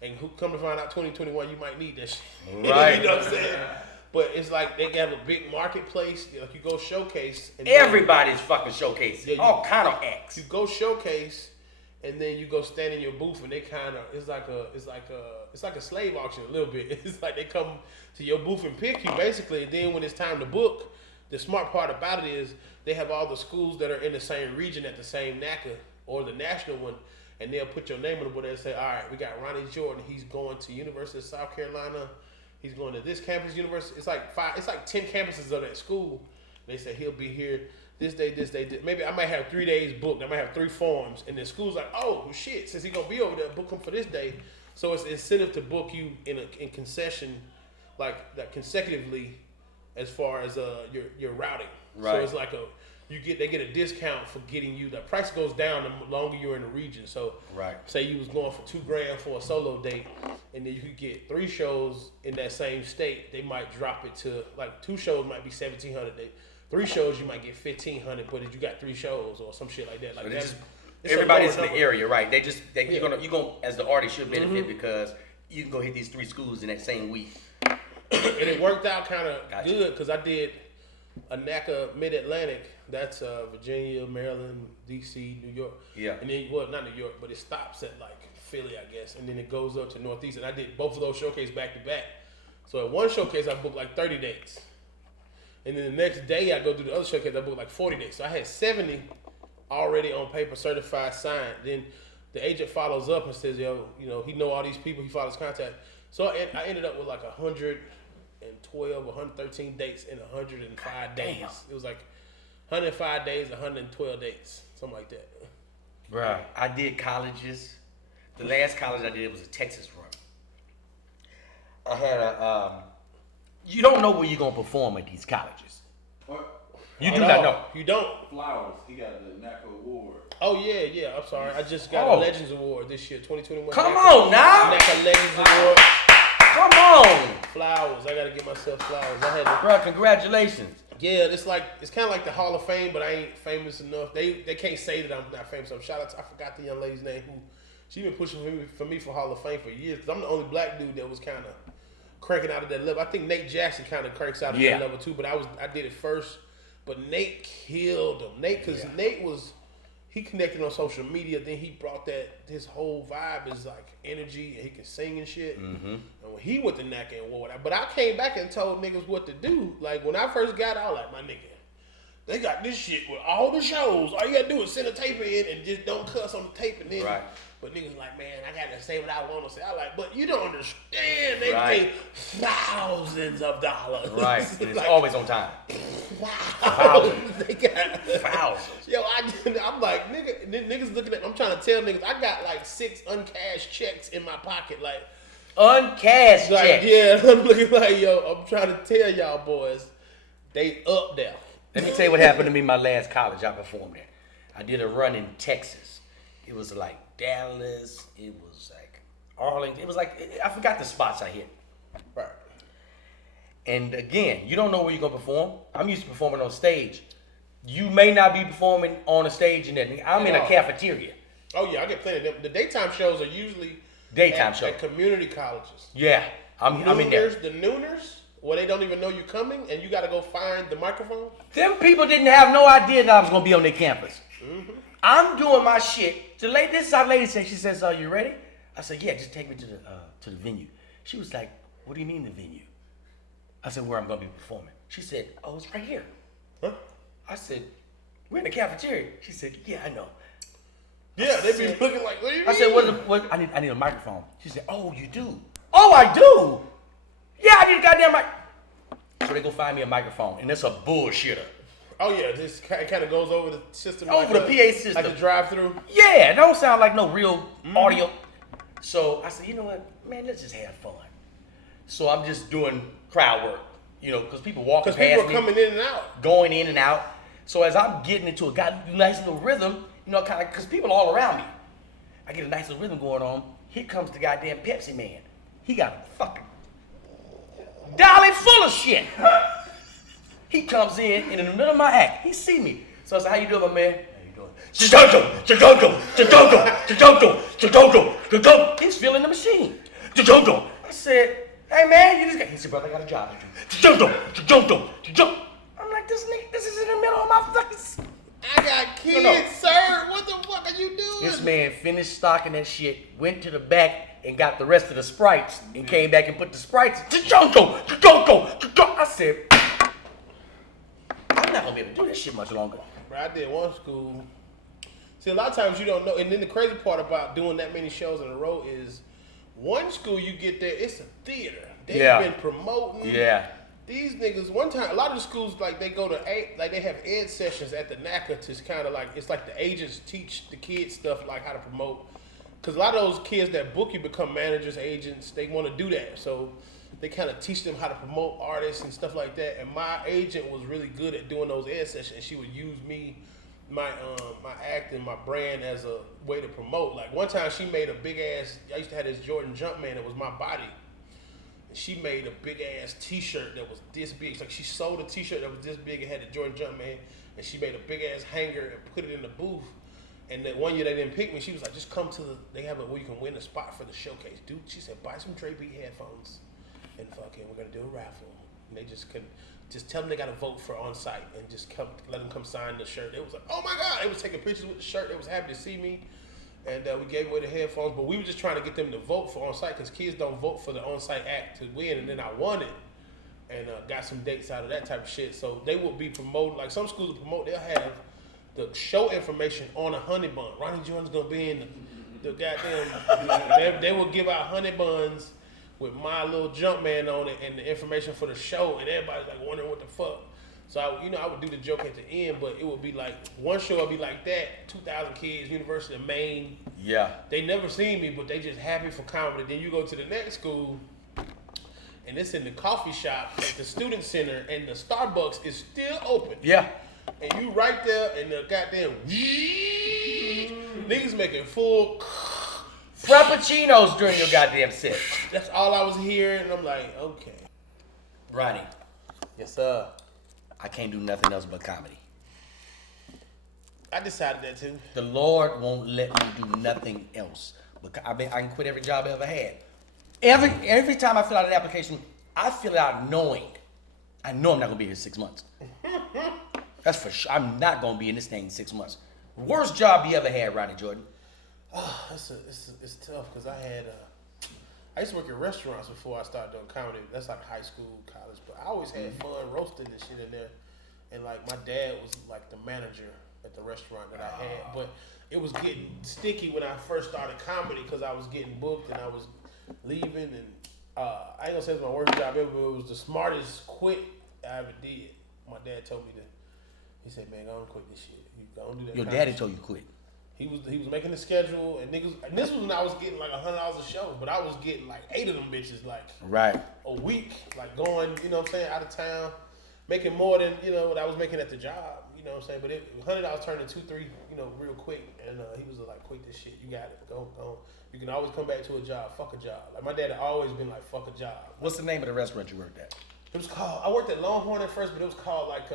and who come to find out 2021 you might need that shit. Right. You know what I'm saying? But it's like they have a big marketplace. Like you go showcase. And everybody's fucking showcase. Yeah, all kind of acts. You go showcase, and then you go stand in your booth, and they kind of it's like a slave auction a little bit. It's like they come to your booth and pick you basically, and then when it's time to book, the smart part about it is they have all the schools that are in the same region at the same NACA or the national one, and they'll put your name on the board and say, all right, we got Ronnie Jordan. He's going to University of South Carolina. He's going to this campus, university. It's like 10 campuses of that school. They say he'll be here this day. Maybe I might have 3 days booked. I might have 3 forms. And the school's like, oh, shit, since he's going to be over there, book him for this day. So it's incentive to book you in concession, like that consecutively as far as your routing. Right. So it's like they get a discount for getting you. The price goes down the longer you're in the region. So say you was going for $2,000 for a solo date, and then you could get 3 shows in that same state. They might drop it to like 2 shows might be $1,700. 3 shows you might get $1,500, but if you got 3 shows or some shit like that, like that. Everybody's in the area, right? You're gonna as the artist should benefit because you can go hit these 3 schools in that same week. And it worked out kind of good because I did a NACA Mid-Atlantic. That's Virginia, Maryland, D.C., New York. Yeah. And then, well, not New York, but it stops at like Philly, I guess. And then it goes up to Northeast. And I did both of those showcases back to back. So at one showcase, I booked like 30 dates. And then the next day, I go do the other showcase, I booked like 40 dates. So I had 70 already on paper, certified, signed. Then the agent follows up and says, yo, you know, he know all these people. He follows contact. So I ended up with like 112, 113 dates in 105 days. It was like 105 days, 112 days, something like that. Bruh, I did colleges. The last college I did was a Texas run. I had a, you don't know where you're going to perform at these colleges. What? You do not know. You don't. Flowers. He got the NACA award. Oh, yeah. I'm sorry. I just got a Legends Award this year, 2021. Come on now. NACA Legends Award. Come on. Flowers. I got to get myself flowers. I had to. Bruh, congratulations. Yeah, it's kind of like the Hall of Fame, but I ain't famous enough. They can't say that I'm not famous. So shout out to, I forgot the young lady's name who, she been pushing for me for Hall of Fame for years. Cause I'm the only black dude that was kind of cranking out of that level. I think Nate Jackson kind of cranks out of that level too, but I did it first. But Nate killed him. Nate he connected on social media. Then he brought his whole vibe is like energy, and he can sing and shit. Mm-hmm. And when he went to NACA and wore that, but I came back and told niggas what to do. Like when I first got out, like my nigga, they got this shit with all the shows. All you gotta do is send a tape in and just don't cuss on the tape, and then. Right. But niggas like, man, I gotta say what I want to say. I like, but you don't understand. They pay thousands of dollars. Right. And it's like, always on time. Thousands. They got thousands. Yo, I'm like, niggas looking at. I'm trying to tell niggas, I got like 6 uncashed checks in my pocket, like uncashed checks. Yeah, I'm looking like, yo, I'm trying to tell y'all boys, they up there. Let me tell you what happened to me my last college I performed at. I did a run in Texas. It was like Dallas. It was like Arlington. It was like, I forgot the spots I hit. Right. And again, you don't know where you're going to perform. I'm used to performing on stage. You may not be performing on a stage and everything. I'm in a cafeteria. Oh, yeah, I get plenty of them. The daytime shows are usually daytime shows at community colleges. Yeah, I'm in there. The nooners, where they don't even know you're coming and you got to go find the microphone. Them people didn't have no idea that I was going to be on their campus. Mm-hmm. I'm doing my shit. This is how lady said. She says, "You ready?" I said, "Yeah, just take me to the venue." She was like, "What do you mean the venue?" I said, "Where I'm gonna be performing." She said, "Oh, it's right here." Huh? I said, "We're in the cafeteria." She said, "Yeah, I know." Yeah, they be looking like, "What do you mean?" I said, "What? I need a microphone." She said, "Oh, you do?" "Oh, I do." "Yeah, I need a goddamn mic." So they go find me a microphone, and it's a bullshitter. Oh yeah, it kind of goes over the system. Over like the PA system. Like the drive-through. Yeah, it don't sound like no real audio. So I said, you know what, man, let's just have fun. So I'm just doing crowd work, because people walking past me. Because people are coming in and out. Going in and out. So as I'm getting into a nice little rhythm, because people are all around me. I get a nice little rhythm going on. Here comes the goddamn Pepsi man. He got a fucking dolly full of shit. He comes in, and in the middle of my act, he see me. So I said, "How you doing, my man?" "How you doing?" He's feeling the machine. I said, "Hey man, you just got." He said, "Brother, I got a job to do." I'm like, this is in the middle of my fucking. I got kids, sir. What the fuck are you doing? This man finished stocking that shit, went to the back and got the rest of the Sprites, and came back and put the Sprites. I said, I'm not gonna be able to do this shit much longer. Bro, I did one school. See, a lot of times you don't know, and then the crazy part about doing that many shows in a row is, one school you get there, it's a theater. They've been promoting. Yeah. These niggas, one time, a lot of the schools, like, they go to, they have ed sessions at the NACA to kind of like, it's like the agents teach the kids stuff, like how to promote. Because a lot of those kids that book you become managers, agents, they want to do that. So they kind of teach them how to promote artists and stuff like that. And my agent was really good at doing those ed sessions. She would use me, my acting, my brand as a way to promote. Like one time she made a big ass, I used to have this Jordan Jumpman that was my body. And she made a big ass t-shirt that was this big. It's like she sold a t-shirt that was this big and had the Jordan Jumpman. And she made a big ass hanger and put it in the booth. And then one year they didn't pick me. She was like, just come to they have where you can win a spot for the showcase. Dude, she said, buy some Dre Beat headphones. And fucking, we're gonna do a raffle. And they just tell them they gotta vote for on site and just let them come sign the shirt. It was like, oh my God, they was taking pictures with the shirt. They was happy to see me. And we gave away the headphones, but we were just trying to get them to vote for on site because kids don't vote for the on site act to win. And then I won it and got some dates out of that type of shit. So they will be promoting, like some schools will promote, they'll have the show information on a honey bun. Ronnie Jordan's gonna be in the goddamn, they will give out honey buns with my little Jumpman on it and the information for the show, and everybody's like wondering what the fuck. So I would do the joke at the end, but it would be like one show would be like that, 2,000 kids, University of Maine. Yeah. They never seen me, but they just happy for comedy. Then you go to the next school, and it's in the coffee shop at the student center, and the Starbucks is still open. Yeah. And you right there, and the goddamn niggas making full Frappuccinos during your goddamn set. That's all I was hearing, and I'm like, okay. Ronnie, Yes, sir. I can't do nothing else but comedy. I decided that too. The Lord won't let me do nothing else. I can quit every job I ever had. Every time I fill out an application, I fill it out knowing. I know I'm not gonna be here 6 months. That's for sure. I'm not gonna be in this thing 6 months. Worst job you ever had, Ronnie Jordan? Oh, it's tough because I used to work at restaurants before I started doing comedy. That's like high school, college. But I always had fun roasting and shit in there. And like my dad was like the manager at the restaurant that I had. But it was getting sticky when I first started comedy because I was getting booked and I was leaving. And I ain't gonna say it's my worst job ever, but it was the smartest quit I ever did. My dad told me to. He said, "Man, go on quit this shit. You don't do that." Your daddy told you quit. He was making the schedule, and niggas. And this was when I was getting like $100 a show, but I was getting like 8 of them bitches like Right. a week, like going, you know what I'm saying, out of town, making more than what I was making at the job, you know what I'm saying. But $100 turned into 2-3, real quick, and he was like, "Quit this shit. You got it. Go. You can always come back to a job. Fuck a job." Like my dad had always been like, "Fuck a job." What's the name of the restaurant you worked at? It was called. I worked at Longhorn at first, but it was called like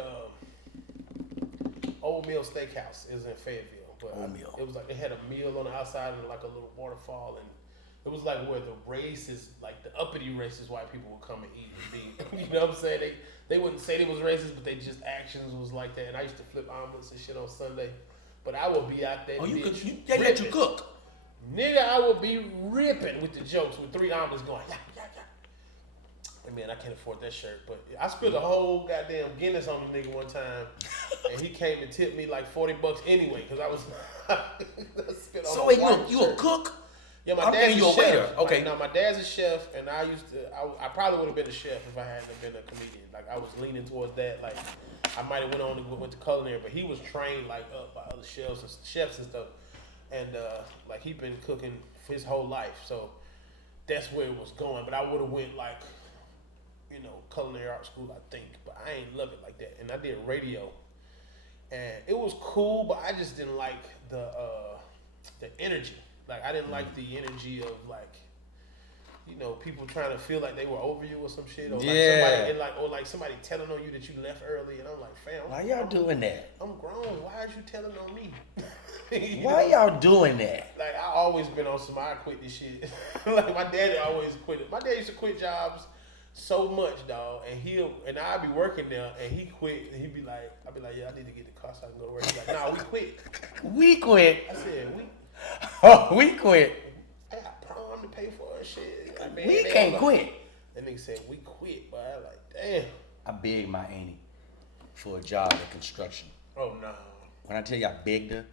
Old Mill Steakhouse. It was in Fayetteville. But Old Mill. It was like it had a meal on the outside and like a little waterfall, and it was like where the racist, like the uppity racist white people would come and eat and be. You know what I'm saying? They wouldn't say they was racist, but they just actions was like that. And I used to flip omelets and shit on Sunday, but I would be out there. Oh, bitch, they let you ripping. cook. Nigga, I would be ripping with the jokes with 3 omelets going. Yeah. And man, I can't afford that shirt, but I spilled a whole goddamn Guinness on the nigga one time, and he came and tipped me like $40 anyway, because I was. spit on So a wait, white you a shirt. cook? Yeah, my I'm dad's thinking a you a chef. waiter. Okay. Like, no, my dad's a chef, and I probably would have been a chef if I hadn't been a comedian. Like I was leaning towards that. Like I might have went to culinary, but he was trained like up by other chefs and stuff, and like he been cooking for his whole life. So that's where it was going. But I would have went like, culinary art school, I think, but I ain't love it like that. And I did radio, and it was cool, but I just didn't like the energy. Like I didn't like the energy of like, people trying to feel like they were over you or some shit, or like somebody telling on you that you left early, and I'm like, fam, Why y'all doing that? I'm grown. Why are you telling on me? Why y'all doing that? Like I always been on some I quit this shit. Like my daddy always quit it. My dad used to quit jobs so much, dog, and I'd be working there, and he quit, and I'd be like, yeah, I need to get the car so I can go to work. He's like, nah, we quit. We quit. I said, We quit. I got prom to pay for and shit. Like, We can't quit. That nigga said, we quit, but I like, damn. I begged my auntie for a job in construction. Oh, no. When I tell you I begged her,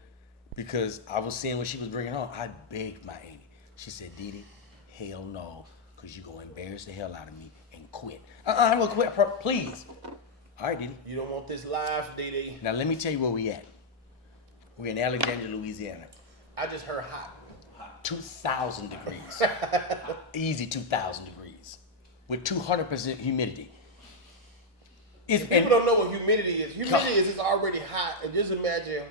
because I was seeing what she was bringing on, I begged my auntie. She said, Didi, hell no, because you going to embarrass the hell out of me and quit. I'm going to quit, please. All right, Didi. You don't want this live, Didi. Now, let me tell you where we at. We're in Alexandria, Louisiana. I just heard hot. 2,000 degrees. Easy 2,000 degrees. With 200% humidity. People don't know what humidity is. Humidity is it's already hot, and just imagine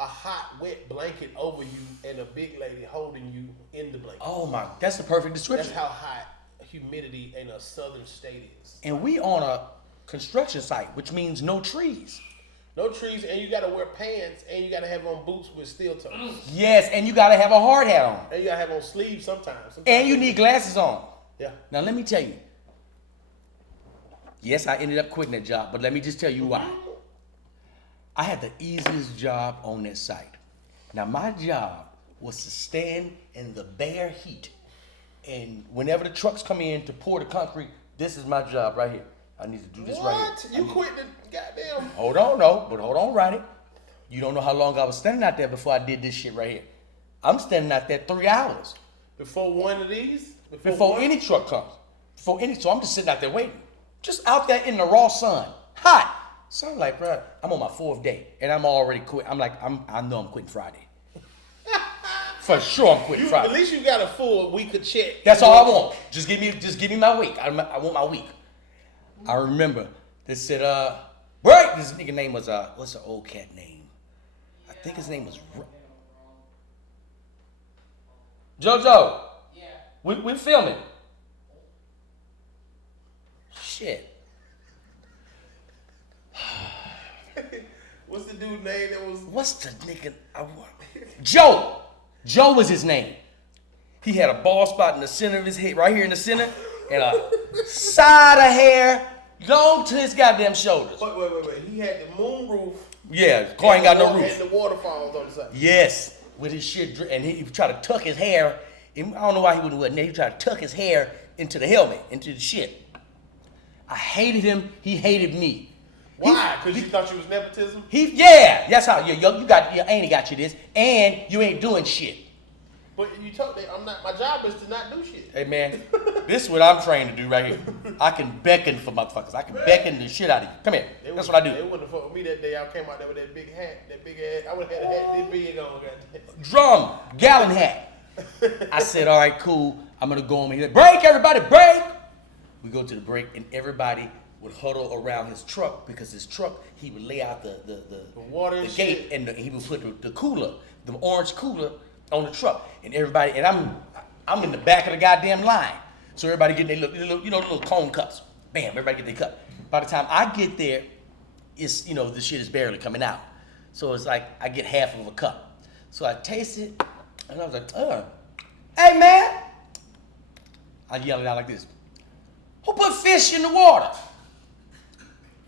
a hot, wet blanket over you and a big lady holding you in the blanket. Oh my, that's the perfect description. That's how hot humidity in a southern state is. And we on a construction site, which means no trees. No trees, and you gotta wear pants, and you gotta have on boots with steel toes. Yes, and you gotta have a hard hat on. And you gotta have on sleeves sometimes. And you need glasses on. Yeah. Now let me tell you. Yes, I ended up quitting that job, but let me just tell you why. I had the easiest job on that site. Now my job was to stand in the bare heat, and whenever the trucks come in to pour the concrete, this is my job right here. I need to do this right here. What? You quit the goddamn... Hold on, Ronnie. You don't know how long I was standing out there before I did this shit right here. I'm standing out there 3 hours. Before one of these? Before any truck comes. So I'm just sitting out there waiting. Just out there in the raw sun. Hot. So I'm like, bro, I'm on my 4th day, and I'm already quit. I'm like, I know I'm quitting Friday. For sure, I'm quitting Friday. At least you got a full week of check. That's all I want. Just give me my week. I want my week. I remember they said, right. This nigga name was what's the old cat name? I think his name was JoJo. Yeah. We filming. Shit. What's the dude name that was? What's the nigga? Joe. Joe was his name. He had a bald spot in the center of his head, right here in the center, and a side of hair long to his goddamn shoulders. Wait. He had the moon roof. Yeah, the car ain't got no roof. And the waterfalls on the side. Yes, with his shit, and he tried to tuck his hair. I don't know why he wouldn't do it. He tried to tuck his hair into the helmet, into the shit. I hated him. He hated me. Why? Because you thought you was nepotism? Yeah, that's how you ain't got you this, and you ain't doing shit. But you told me my job is to not do shit. Hey man, this is what I'm trained to do right here. I can beckon for motherfuckers. I can beckon the shit out of you. Come here. That's what I do. They wouldn't have fucked with me that day. I came out there with that big hat, that big ass. I would have had a hat this big on. Drum, gallon hat. I said, all right, cool. I'm gonna go on. He said, break, everybody, break. We go to the break, and everybody would huddle around his truck because his truck, he would lay out the water the and gate, shit. and he would put the cooler, the orange cooler, on the truck, and everybody, and I'm in the back of the goddamn line, so everybody getting their little the little cone cups. Bam, everybody get their cup. By the time I get there, it's the shit is barely coming out, so it's like I get half of a cup. So I taste it, and I was like, hey man, I yell it out like this. Who put fish in the water?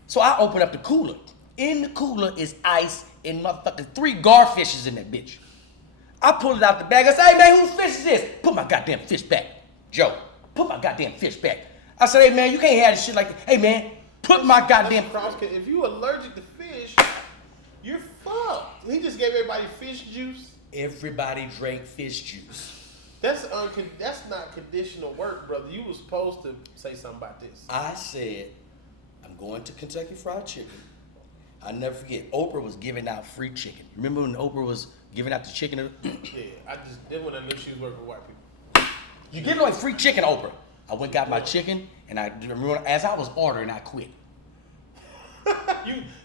So I open up the cooler. In the cooler is ice and motherfucking 3 garfishes in that bitch. I pull it out the bag. I say, hey man, whose fish is this? Put my goddamn fish back. Joe, put my goddamn fish back. I said, hey man, you can't have this shit like that. Hey man, put my goddamn... If you allergic to fish, you're fucked. He just gave everybody fish juice. Everybody drank fish juice. That's not conditional work, brother. You was supposed to say something about this. I said, I'm going to Kentucky Fried Chicken. I'll never forget, Oprah was giving out free chicken. Remember when Oprah was giving out the chicken? Yeah, then when I knew she was working with white people. You get like free chicken, Oprah. I went got my chicken, and I remember as I was ordering, I quit.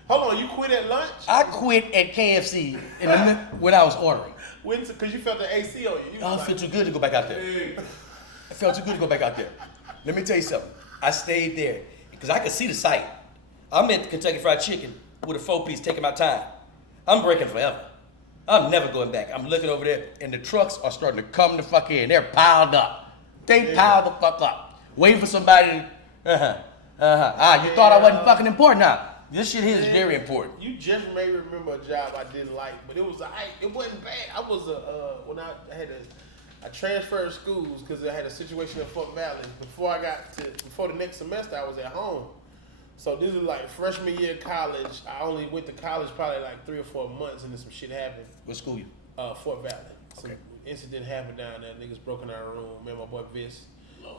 Hold on, you quit at lunch? I quit at KFC when I was ordering. Because you felt the AC on you. Oh, it felt too good to go back out there. It felt too good to go back out there. Let me tell you something. I stayed there because I could see the sight. I'm at the Kentucky Fried Chicken with a 4-piece taking my time. I'm breaking forever. I'm never going back. I'm looking over there, and the trucks are starting to come the fuck in. They're piled up. They piled the fuck up. Waiting for somebody to, you thought I wasn't fucking important now. This shit here is very important. You just may remember a job I didn't like, but it wasn't bad. I was I transferred schools because I had a situation in Fort Valley. Before the next semester, I was at home. So this is like freshman year of college. I only went to college probably like 3 or 4 months, and then some shit happened. What school you? Fort Valley. Some incident happened down there. Niggas broke in our room. Me and my boy Viss.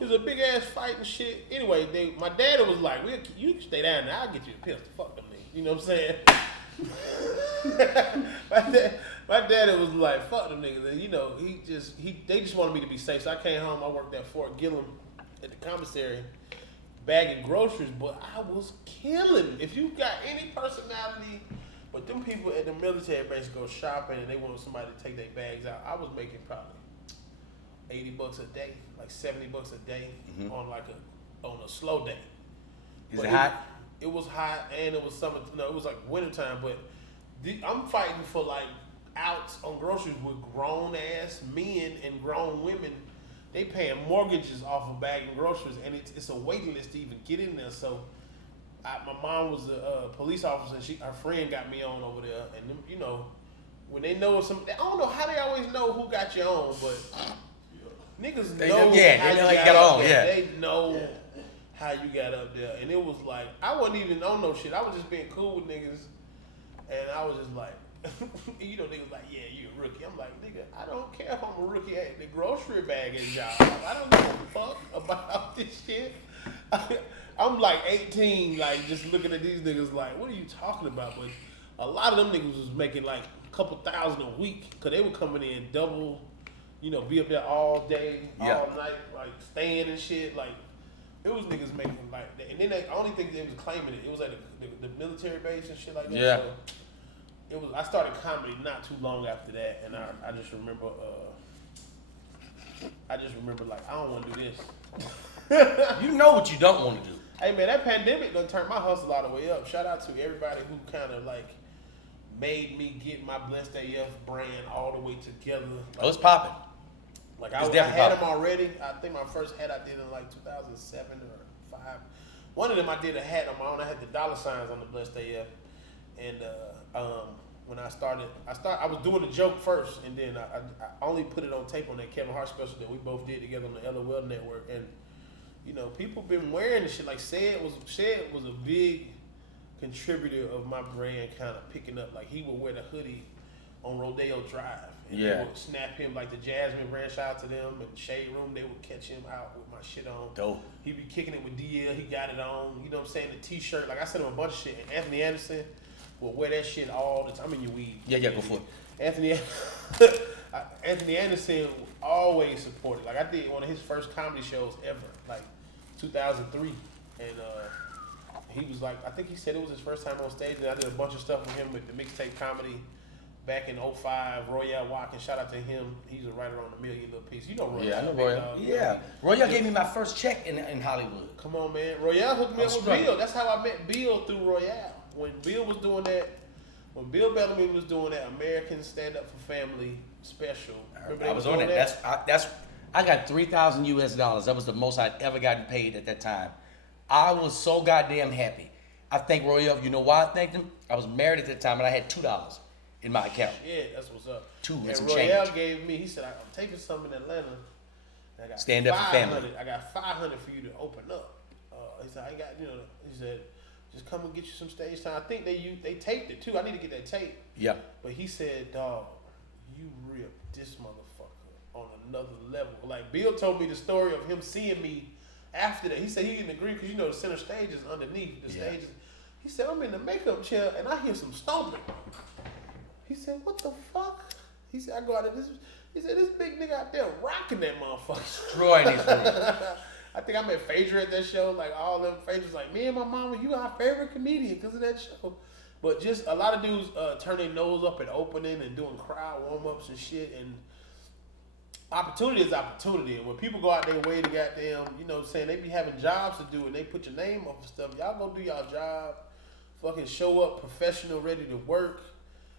It was a big ass fight and shit. Anyway, my daddy was like, "You can stay down there. I'll get you a pistol. Fuck them niggas." You know what I'm saying? my daddy was like, "Fuck them niggas," and they just wanted me to be safe. So I came home. I worked at Fort Gillem at the commissary, bagging groceries. But I was killing. If you got any personality, but them people at the military base go shopping and they want somebody to take their bags out. I was making probably $80 a day, like $70 a day on a slow day. Is it hot? It was hot and it was summer. No, it was like wintertime. But I'm fighting for like outs on groceries with grown ass men and grown women. They paying mortgages off of bagging groceries, and it's a waiting list to even get in there. So my mom was a police officer, and her friend got me on over there. And them, when they know I don't know how they always know who got you on, but niggas know how you got up there. They know how you got up there. And it was like, I wasn't even on no shit. I was just being cool with niggas. And I was just like, niggas like, yeah, you a rookie. I'm like, nigga, I don't care if I'm a rookie at the grocery bagging job. I don't give a fuck about this shit. I'm like 18, like just looking at these niggas like, what are you talking about? But a lot of them niggas was making like a couple thousand a week because they were coming in double, be up there all day, all night, like staying and shit. Like it was niggas making like that. And then I only think they was claiming it. It was at the military base and shit like that. Yeah. So it was. I started comedy not too long after that, and I just remember. Like I don't want to do this. You know what you don't want to do. Hey man, that pandemic done turned my hustle all the way up. Shout out to everybody who kind of like made me get my Blessed AF brand all the way together. Like, Oh, it's popping. Like It's I definitely had popping. them already. I think my first hat I did in like 2007 or 5. One of them I did a hat on my own. I had the dollar signs on the Blessed AF, and when I started, I was doing a joke first, and then I only put it on tape on that Kevin Hart special that we both did together on the LOL network, and people been wearing the shit. Like Shed was a big contributor of my brand kind of picking up. Like he would wear the hoodie on Rodeo Drive, and they would snap him like the Jasmine brand. Shout out to them and Shade Room. They would catch him out with my shit on. Dope. He be kicking it with DL. He got it on. You know what I'm saying? The T-shirt. Like I sent him a bunch of shit. And Anthony Anderson will wear that shit all the time. I'm in your weed. Yeah, go for it. Anthony Anderson always supported. Like I did one of his first comedy shows ever, like 2003, and he was like, I think he said it was his first time on stage, and I did a bunch of stuff with him with the mixtape comedy back in 05. Royale Watkins, shout out to him. He's a writer on A Million Little Piece. You know Royale. Yeah, I know Royale. Yeah. Royale gave me my first check in Hollywood. Come on, man. Royale hooked me up with Bill. That's how I met Bill, through Royale. When Bill was doing that, when Bill Bellamy was doing that American Stand Up for Family special. I was on it. I got $3,000 US. That was the most I'd ever gotten paid at that time. I was so goddamn happy. I thank Royale. You know why I thanked him? I was married at that time and I had $2 in my account. Yeah, that's what's up. And and some Royale change. gave me. He said, "I'm taking some in Atlanta. I got Stand Up for Family. I got 500 for you to open up." He said, "I got He said, "Just come and get you some stage time." I think they taped it too. I need to get that tape. Yeah. But he said, "Dog, you ripped this motherfucker on another level." Like Bill told me the story of him seeing me after that. He said he didn't agree because the center stage is underneath the stages. He said, "I'm in the makeup chair and I hear some stomping." He said, "What the fuck?" He said, "I go out of this." He said, "This big nigga out there rocking that motherfucker." Destroying these rooms. I think I met Phaedra at that show. Like all them Phaedra's like, "Me and my mama, you our favorite comedian because of that show." But just a lot of dudes turn their nose up at opening and doing crowd warm-ups and shit. And opportunity is opportunity. And when people go out their way to goddamn, saying they be having jobs to do and they put your name up and stuff, y'all go do y'all job. Fucking show up professional, ready to work.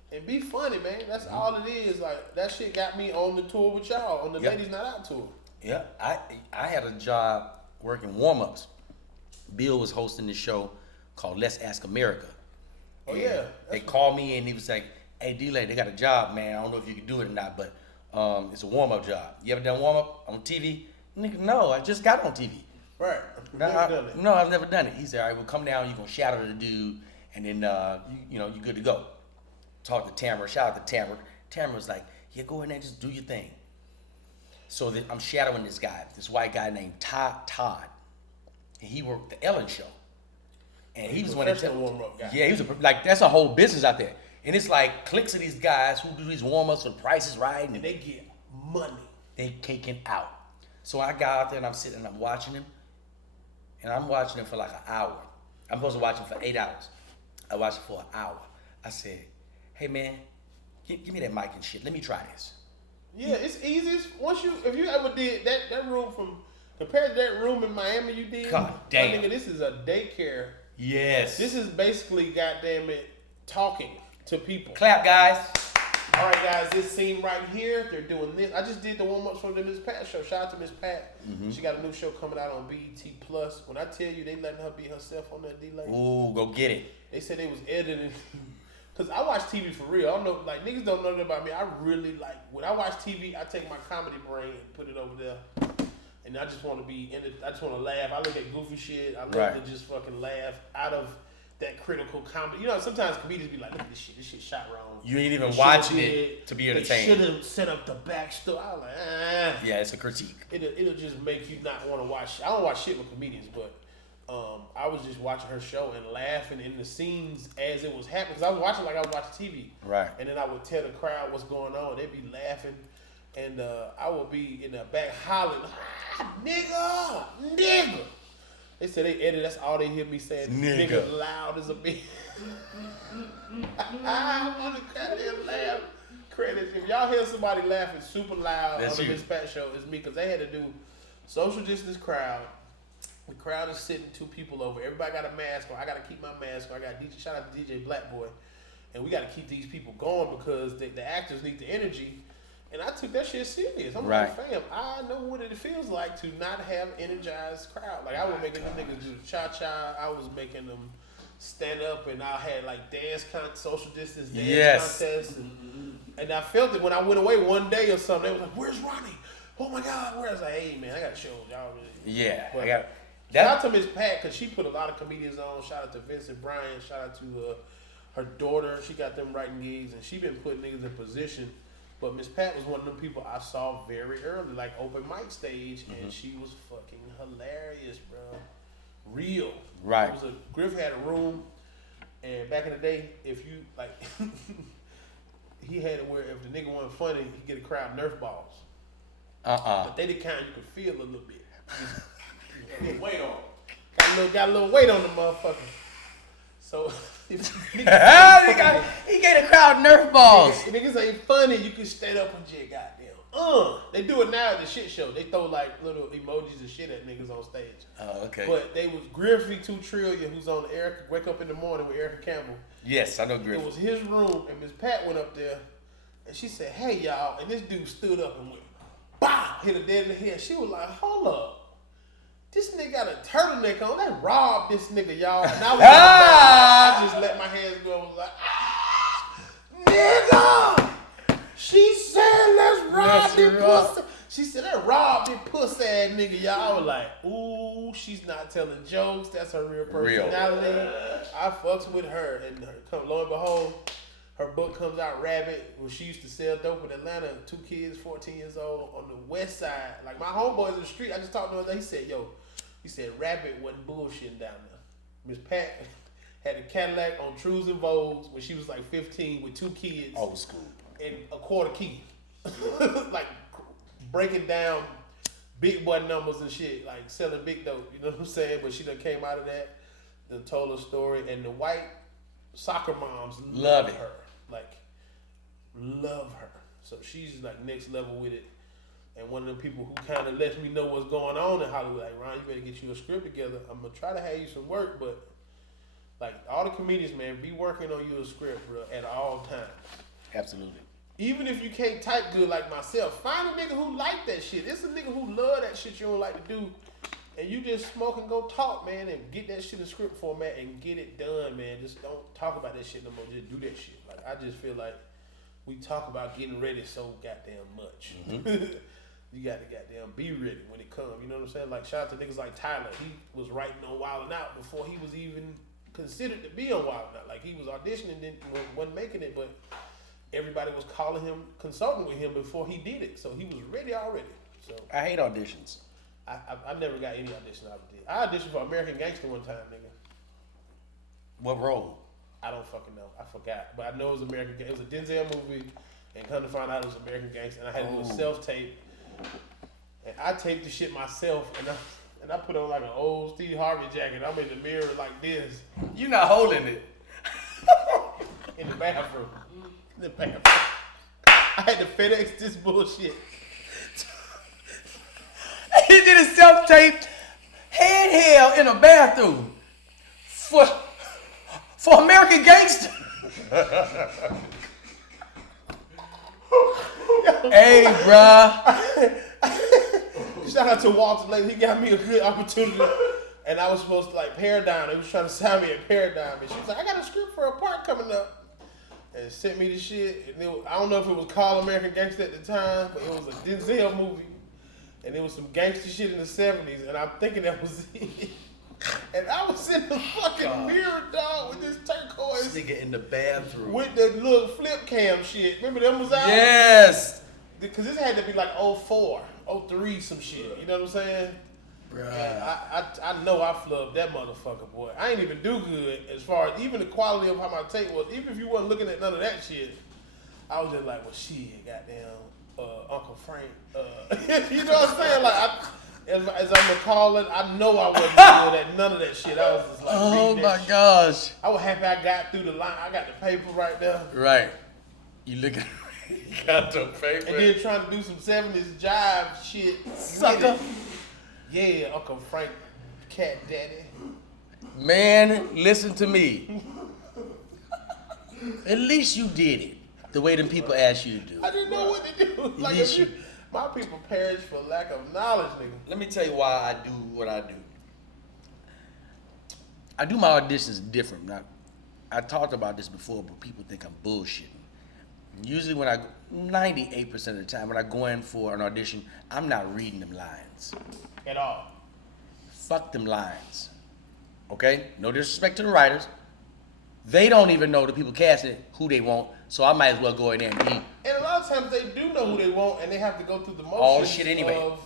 And be funny, man. That's all it is. Like, that shit got me on the tour with y'all, on the Ladies Not Out tour. Yeah, I had a job working warm-ups. Bill was hosting this show called Let's Ask America. Oh, And yeah. They called me and he was like, "Hey, DLai, they got a job, man. I don't know if you can do it or not, but it's a warm-up job. You ever done warm-up on TV?" Nigga, no, I just got on TV. Right. Never done it. No, I've never done it. He said, "All right, well, come down. You're going to shadow the dude, and then, you're good to go." Talk to Tamara. Shout out to Tamara. Tamara was like, "Yeah, go in there, just do your thing." So I'm shadowing this guy, this white guy named Todd. And he worked the Ellen Show. And he was one of the warm-up guy. Yeah, he was that's a whole business out there. And it's like cliques of these guys who do these warm-ups for Price is Right. And they get money. They caking out. So I got out there and I'm sitting and I'm watching him. And I'm watching him for like an hour. I'm supposed to watch him for 8 hours. I watched him for an hour. I said, "Hey man, give me that mic and shit. Let me try this." Yeah, it's easy. If you ever did that room compared to that room in Miami you did, God damn. nigga, this is a daycare. Yes. This is basically, goddamn it, talking to people. Clap, guys. All right, guys, this scene right here, they're doing this. I just did the warm-ups from the Miss Pat show. Shout out to Miss Pat. Mm-hmm. She got a new show coming out on BET Plus. When I tell you they letting her be herself on that DLai, Ooh, go get it. they said they was editing. Because I watch TV for real. I don't know, like, niggas don't know that about me. I really, like, when I watch TV, I take my comedy brain and put it over there. And I just want to I just want to laugh. I look at goofy shit. I love to just fucking laugh out of that critical comedy. Sometimes comedians be like, "Look at this shit shot wrong." You ain't even watching it to be entertained. They should have set up the backstory. I was like, Yeah, it's a critique. It'll just make you not want to watch. I don't watch shit with comedians, but I was just watching her show and laughing in the scenes as it was happening. Because I was watching like I was watching TV. Right. And then I would tell the crowd what's going on. They'd be laughing. And I would be in the back hollering, nigga, nigga. They said they edit, that's all they hear me saying. Nigga loud as a bitch. I want to goddamn laugh. Credit. If y'all hear somebody laughing super loud on the Miss Pat show, it's me. Because they had to do social distance crowd. The crowd is sitting 2 people over. Everybody got a mask on. I got to keep my mask on. I got DJ, shout out to DJ Black Boy. And we got to keep these people going because the actors need the energy. And I took that shit serious. I'm like, fam, I know what it feels like to not have energized crowd. Like, I was making them niggas do cha-cha. I was making them stand up, and I had, like, social distance dance contests. And I felt it when I went away one day or something. They was like, where's Ronnie? Oh, my God, where's I? Hey, man, I got shows. Y'all really. Yeah. But, I got shout out to Miss Pat, because she put a lot of comedians on. Shout out to Vincent Bryan. Shout out to her daughter. She got them writing gigs, and she been putting niggas in position. But Miss Pat was one of them people I saw very early, like open mic stage, and she was fucking hilarious, bro. Real. Right. It was Griff had a room, and back in the day, if you, like, he had it where if the nigga wasn't funny, he'd get a crowd Nerf balls. But they the kind you could feel a little bit. Weight on. Got a little weight on the motherfucker. So if he gave the crowd Nerf balls. Niggas ain't funny, you can stand up and just goddamn. They do it now at the shit show. They throw like little emojis and shit at niggas on stage. Oh, okay. But they was Griffey 2 Trillion, who's on Erica Wake Up in the Morning with Erica Campbell. Yes, I know Griffey. It was his room, and Miss Pat went up there, and she said, "Hey y'all," and this dude stood up and went, "Bah!" Hit her dead in the head. She was like, "Hold up. This nigga got a turtleneck on. They robbed this nigga, y'all." And I was like, I just let my hands go. I was like, nigga! She said, let's rob this pussy. She said, they robbed this pussy ass nigga, y'all. I was like, ooh, she's not telling jokes. That's her real personality. I fucks with her. And lo and behold, her book comes out, Rabbit, where she used to sell dope in Atlanta. 2 kids, 14 years old, on the west side. Like, my homeboys in the street, I just talked to him. He said, he said, Rabbit wasn't bullshitting down there. Miss Pat had a Cadillac on Trues and Vogues when she was like 15 with 2 kids. Old school. And a quarter key. Like, breaking down big boy numbers and shit. Like, selling big dope. You know what I'm saying? But she done came out of that, done told her story. And the white soccer moms love her. Like, love her. So she's like next level with it. And one of the people who kind of lets me know what's going on in Hollywood, like, Ron, you better get you a script together. I'm going to try to have you some work, but, like, all the comedians, man, be working on you a script, bro, at all times. Absolutely. Even if you can't type good like myself, find a nigga who like that shit. It's a nigga who love that shit you don't like to do, and you just smoke and go talk, man, and get that shit in script format and get it done, man. Just don't talk about that shit no more. Just do that shit. Like, I just feel like we talk about getting ready so goddamn much. Mm-hmm. You got to goddamn be ready when it comes. You know what I'm saying? Like, shout out to niggas like Tyler. He was writing on Wild 'N Out before he was even considered to be on Wild 'N Out. Like, he was auditioning, then wasn't making it, but everybody was calling him, consulting with him before he did it. So he was ready already. So I hate auditions. I never got any audition I ever did. I auditioned for American Gangster one time, nigga. What role? I don't fucking know. I forgot. But I know it was American. It was a Denzel movie, and come to find out it was American Gangster. And I had to do a self-tape. And I taped the shit myself, and I put on like an old Steve Harvey jacket. I'm in the mirror like this. You're not holding it. In the bathroom. I had to FedEx this bullshit. He did a self-taped handheld in a bathroom for American Gangster. Hey, bruh. Shout out to Walter Lake. He got me a good opportunity. And I was supposed to, like, Paradigm. They was trying to sign me at Paradigm. And she was like, I got a script for a part coming up. And sent me the shit. And I don't know if it was called American Gangster at the time, but it was a Denzel movie. And it was some gangster shit in the 70s. And I'm thinking that was it. And I was in the fucking mirror, dog, with this turquoise. This nigga in the bathroom. With the little flip cam shit. Remember them was out? Yes. Because this had to be like 04, 03, some shit. You know what I'm saying? And I know I flubbed that motherfucker, boy. I ain't even do good as far as even the quality of how my tape was. Even if you wasn't looking at none of that shit, I was just like, well, shit, goddamn, Uncle Frank. You know what I'm saying? Like, as I'm recalling, I know I wasn't good at none of that shit. I was just like, Oh reading my that gosh. shit. I was happy I got through the line. I got the paper right there. Right. You look at you got the paper. And then trying to do some 70s jive shit. Sucker. Yeah, Uncle Frank, Cat Daddy. Man, listen to me. At least you did it the way them people asked you to do. I didn't know what to do. Like, least if my people perish for lack of knowledge, nigga. Let me tell you why I do what I do. I do my auditions different. Now, I talked about this before, but people think I'm bullshitting. Usually 98% of the time when I go in for an audition, I'm not reading them lines. At all. Fuck them lines. Okay? No disrespect to the writers. They don't even know the people casting who they want, so I might as well go in there and be. And a lot of times they do know who they want, and they have to go through the motions All the shit anyway. of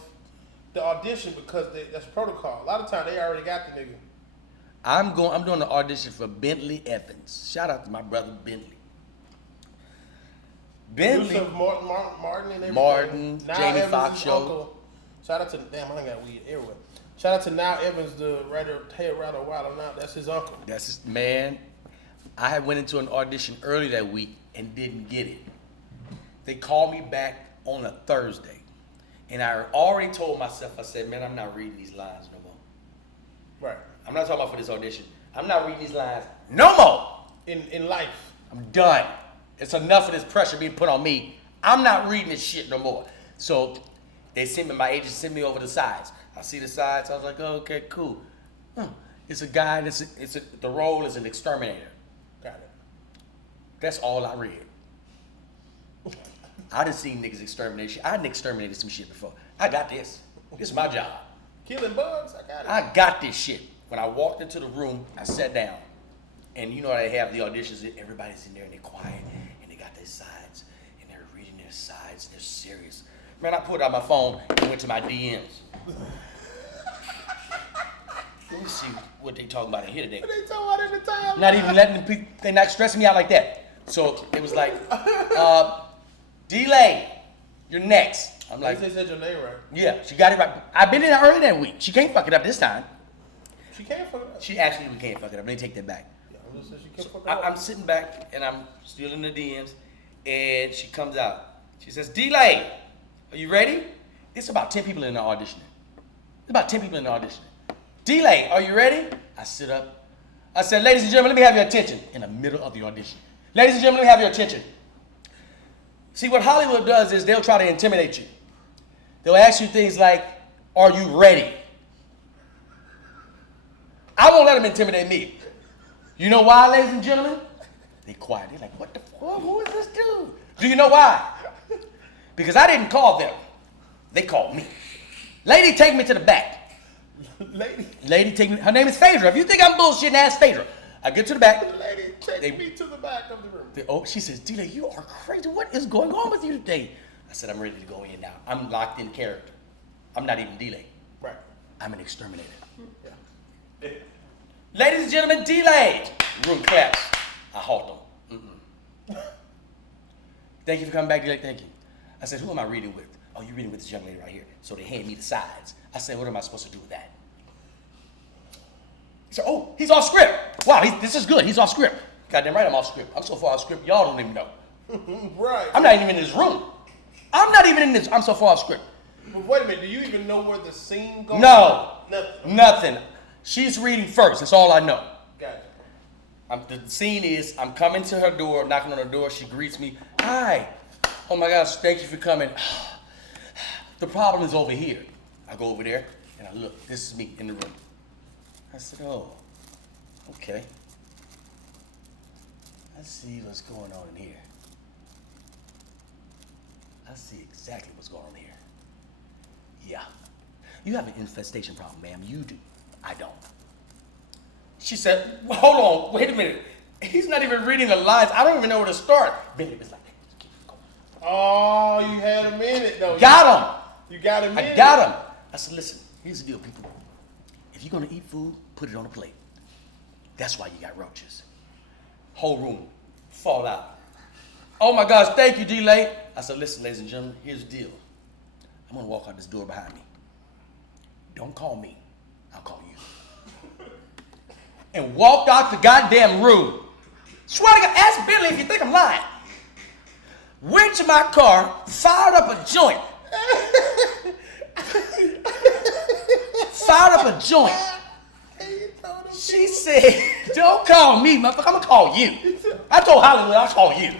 the audition because that's protocol. A lot of times they already got the nigga. I'm doing the audition for Bentley Evans. Shout out to my brother Bentley. Bentley. Yusuf Martin and everything. Martin, Now Jamie Evans' Foxx show. uncle. Shout out to damn, I got weed everywhere. Shout out to Now Evans, the head writer Wild Now. That's his uncle. That's his man. I had went into an audition early that week and didn't get it. They called me back on a Thursday, and I already told myself, I said, man, I'm not reading these lines no more. Right. I'm not talking about for this audition. I'm not reading these lines no more. In life. I'm done. It's enough of this pressure being put on me. I'm not reading this shit no more. So they sent me, my agent sent me over the sides. I see the sides. I was like, oh, okay, cool. It's a guy. The role is an exterminator. Got it. That's all I read. I done seen niggas extermination. I done exterminated some shit before. I got this. This is my job. Killing bugs. I got it. I got this shit. When I walked into the room, I sat down. And you know they have the auditions. Everybody's in there and they're quiet. And they got their sides. And they're reading their sides. They're serious. Man, I pulled out my phone and went to my DMs. Let me see what they talking about in here today. What they talking about in the time? Not even letting them people, they not stressing me out like that. So it was like, DLai, you're next. I'm like, they said your name right. yeah, she got it right. I've been in there early that week. She can't fuck it up this time. She can't fuck it up. She actually can't fuck it up. Let me take that back. Yeah, I'm just saying she can't fuck it up. I'm sitting back and I'm still in the DMs, and she comes out. She says, DLai, are you ready? It's about 10 people in the audition. It's about 10 people in the audition. DLai, are you ready? I sit up. I said, ladies and gentlemen, let me have your attention. In the middle of the audition. Ladies and gentlemen, let me have your attention. See, what Hollywood does is they'll try to intimidate you. They'll ask you things like, are you ready? I won't let them intimidate me. You know why, ladies and gentlemen? They quiet. They're like, what the fuck? Who is this dude? Do you know why? Because I didn't call them. They called me. Lady, take me to the back. Lady, take me. Her name is Phaedra. If you think I'm bullshitting, ask Phaedra. I get to the back. Lady, take me to the back of the room. She says, DLai, you are crazy. What is going on with you today? I said, I'm ready to go in now. I'm locked in character. I'm not even DLai. Right. I'm an exterminator. Yeah. Ladies and gentlemen, DLai. Room claps. I halt them. Thank you for coming back, DLai. Thank you. I said, who am I reading with? Oh, you're reading with this young lady right here. So they hand me the sides. I said, what am I supposed to do with that? He said, oh, he's off script. Wow, this is good. He's off script. Goddamn right, I'm off script. I'm so far off script, y'all don't even know. Right. I'm not even in this room. I'm not even in this. I'm so far off script. But wait a minute. Do you even know where the scene goes? No. Nothing. Nothing. She's reading first. That's all I know. Gotcha. The scene is, I'm coming to her door, knocking on her door. She greets me. Hi. Oh my gosh, thank you for coming. The problem is over here. I go over there and I look. This is me in the room. I said, oh, okay. Let's see what's going on in here. I see exactly what's going on here. Yeah. You have an infestation problem, ma'am. You do. I don't. She said, well, hold on, wait a minute. He's not even reading the lines. I don't even know where to start. Bentley was like, keep going. Oh, you had a minute though. Got him. You got a minute. I got him. I said, listen, here's the deal, people. if you're gonna eat food, put it on a plate. That's why you got roaches. Whole room fall out. Oh my gosh, thank you, DLai. I said, listen, ladies and gentlemen, here's the deal. I'm gonna walk out this door behind me. Don't call me, I'll call you. And walked out the goddamn room. Swear to God, ask Billy if you think I'm lying. Went to my car, fired up a joint. Fired up a joint. She said, don't call me, motherfucker, I'm gonna call you. I told Hollywood I'll call you.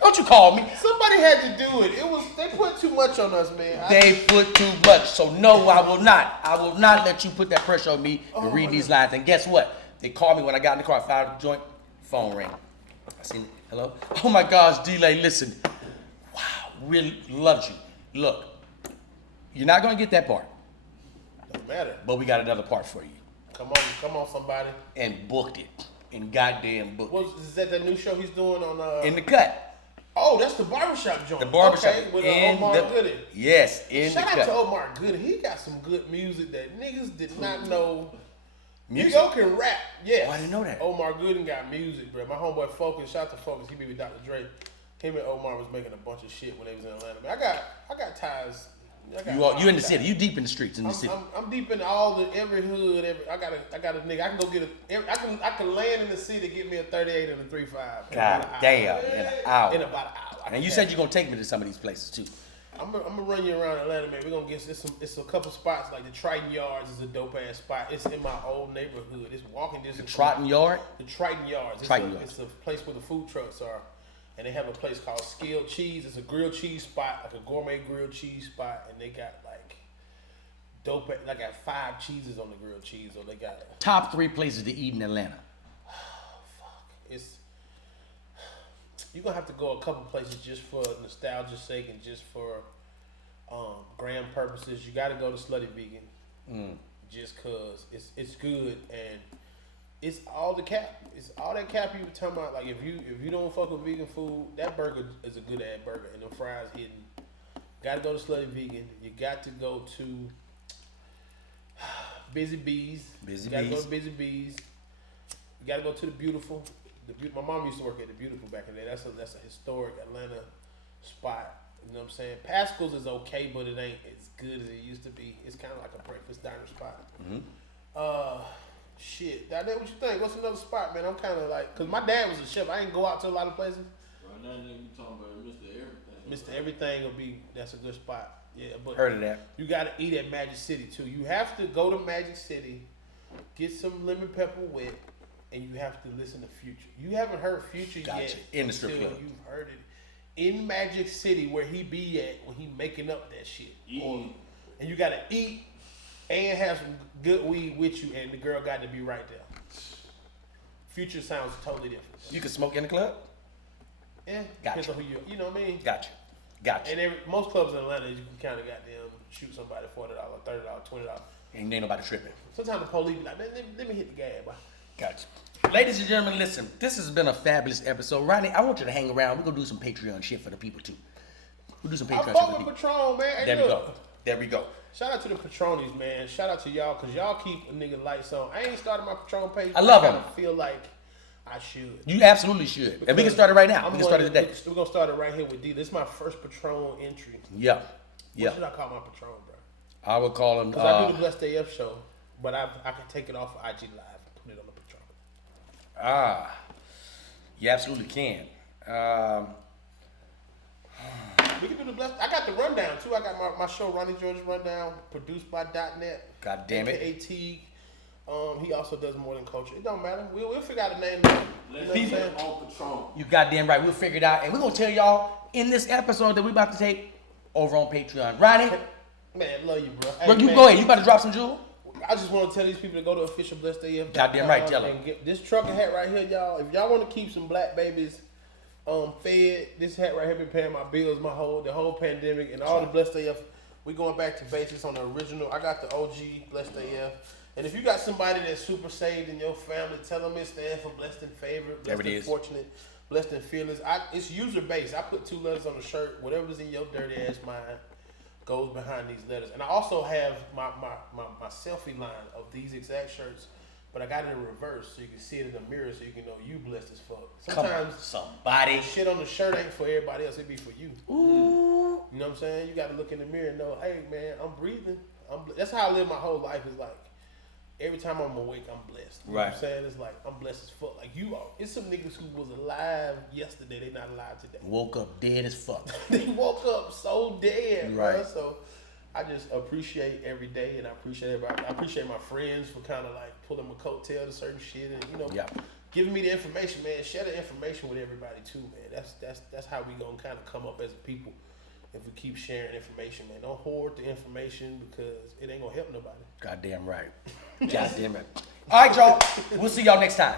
Don't you call me. Somebody had to do it. They put too much on us, man. They put too much. So no, I will not. I will not let you put that pressure on me to read these lines. And guess what? They called me when I got in the car, fired up the joint, phone rang. I seen it. Hello? Oh my gosh, DLai, listen. Wow, really loved you. Look, you're not gonna get that part. Don't matter. But we got another part for you. Come on, somebody. And booked it. And goddamn booked it. Is that the new show he's doing on In the cut. Oh, that's the barbershop joint. The barbershop. Okay, with Omar Gooding. Yes, in Shout the out cut. to Omar Gooding. He got some good music that niggas did not know. Music? Hugo can rap, yes. Oh, I didn't know that. Omar Gooding got music, bro. My homeboy Focus, shout out to Focus, he be with Dr. Dre. Him and Omar was making a bunch of shit when they was in Atlanta. Man, I got ties. You in the city. You deep in the streets in the city. I'm deep in every hood. I got a nigga. I can go get I can land in the city, get me a 38 and a 3.5. God damn, in an hour. In about an hour. And you said you're gonna take me to some of these places too. I'm gonna run you around Atlanta, man. We're gonna get it's a couple spots like the Triton Yards is a dope ass spot. It's in my old neighborhood. It's walking distance. The Triton Yard. The Triton Yards. It's a place where the food trucks are, and they have a place called Skilled Cheese. It's a grilled cheese spot, like a gourmet grilled cheese spot, and they got like dope. They got 5 cheeses on the grilled cheese, or they got Top 3 places to eat in Atlanta. You're gonna have to go a couple places just for nostalgia's sake and just for grand purposes. You gotta go to Slutty Vegan, just cause it's good and it's all the cap. It's all that cap you were talking about. Like if you don't fuck with vegan food, that burger is a good ass burger and the fries hidden. Gotta go to Slutty Vegan. You got to go to Busy Bees. You gotta go to Busy Bees. You gotta go to the Beautiful. My mom used to work at the Beautiful back in the day. That's a historic Atlanta spot. You know what I'm saying? Pascal's is okay, but it ain't as good as it used to be. It's kind of like a breakfast diner spot. Shit. Dad, what you think? What's another spot, man? I'm kind of like, cause my dad was a chef. I ain't go out to a lot of places. Right now, nigga, you talking about Mr. Everything. Mr. Everything will be. That's a good spot. Yeah, but Heard of that. you gotta eat at Magic City too. You have to go to Magic City, get some lemon pepper wet. And you have to listen to Future. You haven't heard Future yet In the strip club. You've heard it in Magic City where he be at when he making up that shit. And you gotta eat and have some good weed with you, and the girl got to be right there. Future sounds totally different. You can smoke in the club? Yeah, Gotcha. depends on who you know what I mean? Gotcha. And most clubs in Atlanta, you can kind of goddamn shoot somebody $40, $30, $20. And ain't nobody tripping. Sometimes the police be like, man, let me hit the gas, boy. Gotcha. Ladies and gentlemen, listen. This has been a fabulous episode. Ronnie, I want you to hang around. We're going to do some Patreon shit for the people, too. We'll do some Patreon shit I for fuck the with people. Patron, man. Hey, There we look. go. There we go. Shout out to the Patronies, man. Shout out to y'all, because y'all keep a nigga lights on. I ain't started my Patron page. I love kinda them. feel like I should. You absolutely should. And we can start it right now. We can start it today. We're going to start it right here with D. This is my first Patron entry. Yeah. What should I call my Patron, bro? I would call him. Because I do the Blessed AF show, but I can take it off of IG Live and put it on the Patron. You absolutely can. We can do the Blessed. I got the rundown, too. I got my show, Ronnie George's Rundown, produced by .net. God damn it. AKA Teague. He also does More Than Culture. It don't matter. We'll figure out a name. You know what I'm saying? On Patron. You goddamn right. We'll figure it out. And we're going to tell y'all in this episode that we're about to take over on Patreon. Ronnie? Man, love you, bro. Bro, Hey, you man, go ahead. You about to drop some jewel? I just want to tell these people to go to official Blessed AF. Goddamn right, tell 'em. And get this trucker hat right here, y'all. If y'all want to keep some black babies fed, this hat right here been paying my bills the whole pandemic and all the Blessed AF. We going back to basics on the original. I got the OG Blessed AF. And if you got somebody that's super saved in your family, tell them it stands for blessed and favored, blessed and fortunate, blessed and fearless. It's user based. I put 2 letters on the shirt. Whatever's in your dirty ass mind, goes behind these letters. And I also have my selfie line of these exact shirts, but I got it in reverse so you can see it in the mirror so you can know you blessed as fuck. Sometimes somebody shit on the shirt ain't for everybody else, it be for you. Ooh. You know what I'm saying? You got to look in the mirror and know, hey man, I'm breathing. That's how I live my whole life. Is like every time I'm awake, I'm blessed. You know what I'm saying? It's like I'm blessed as fuck. Like you are. It's some niggas who was alive yesterday. They not alive today. Woke up dead as fuck. They woke up so dead, Right. bro. So I just appreciate every day, and I appreciate everybody. I appreciate my friends for kind of like pulling my coattail to certain shit, and giving me the information, man. Share the information with everybody too, man. That's how we gonna kind of come up as a people. If we keep sharing information, man, don't hoard the information because it ain't gonna help nobody. Goddamn right. Goddamn right. All right, y'all. We'll see y'all next time.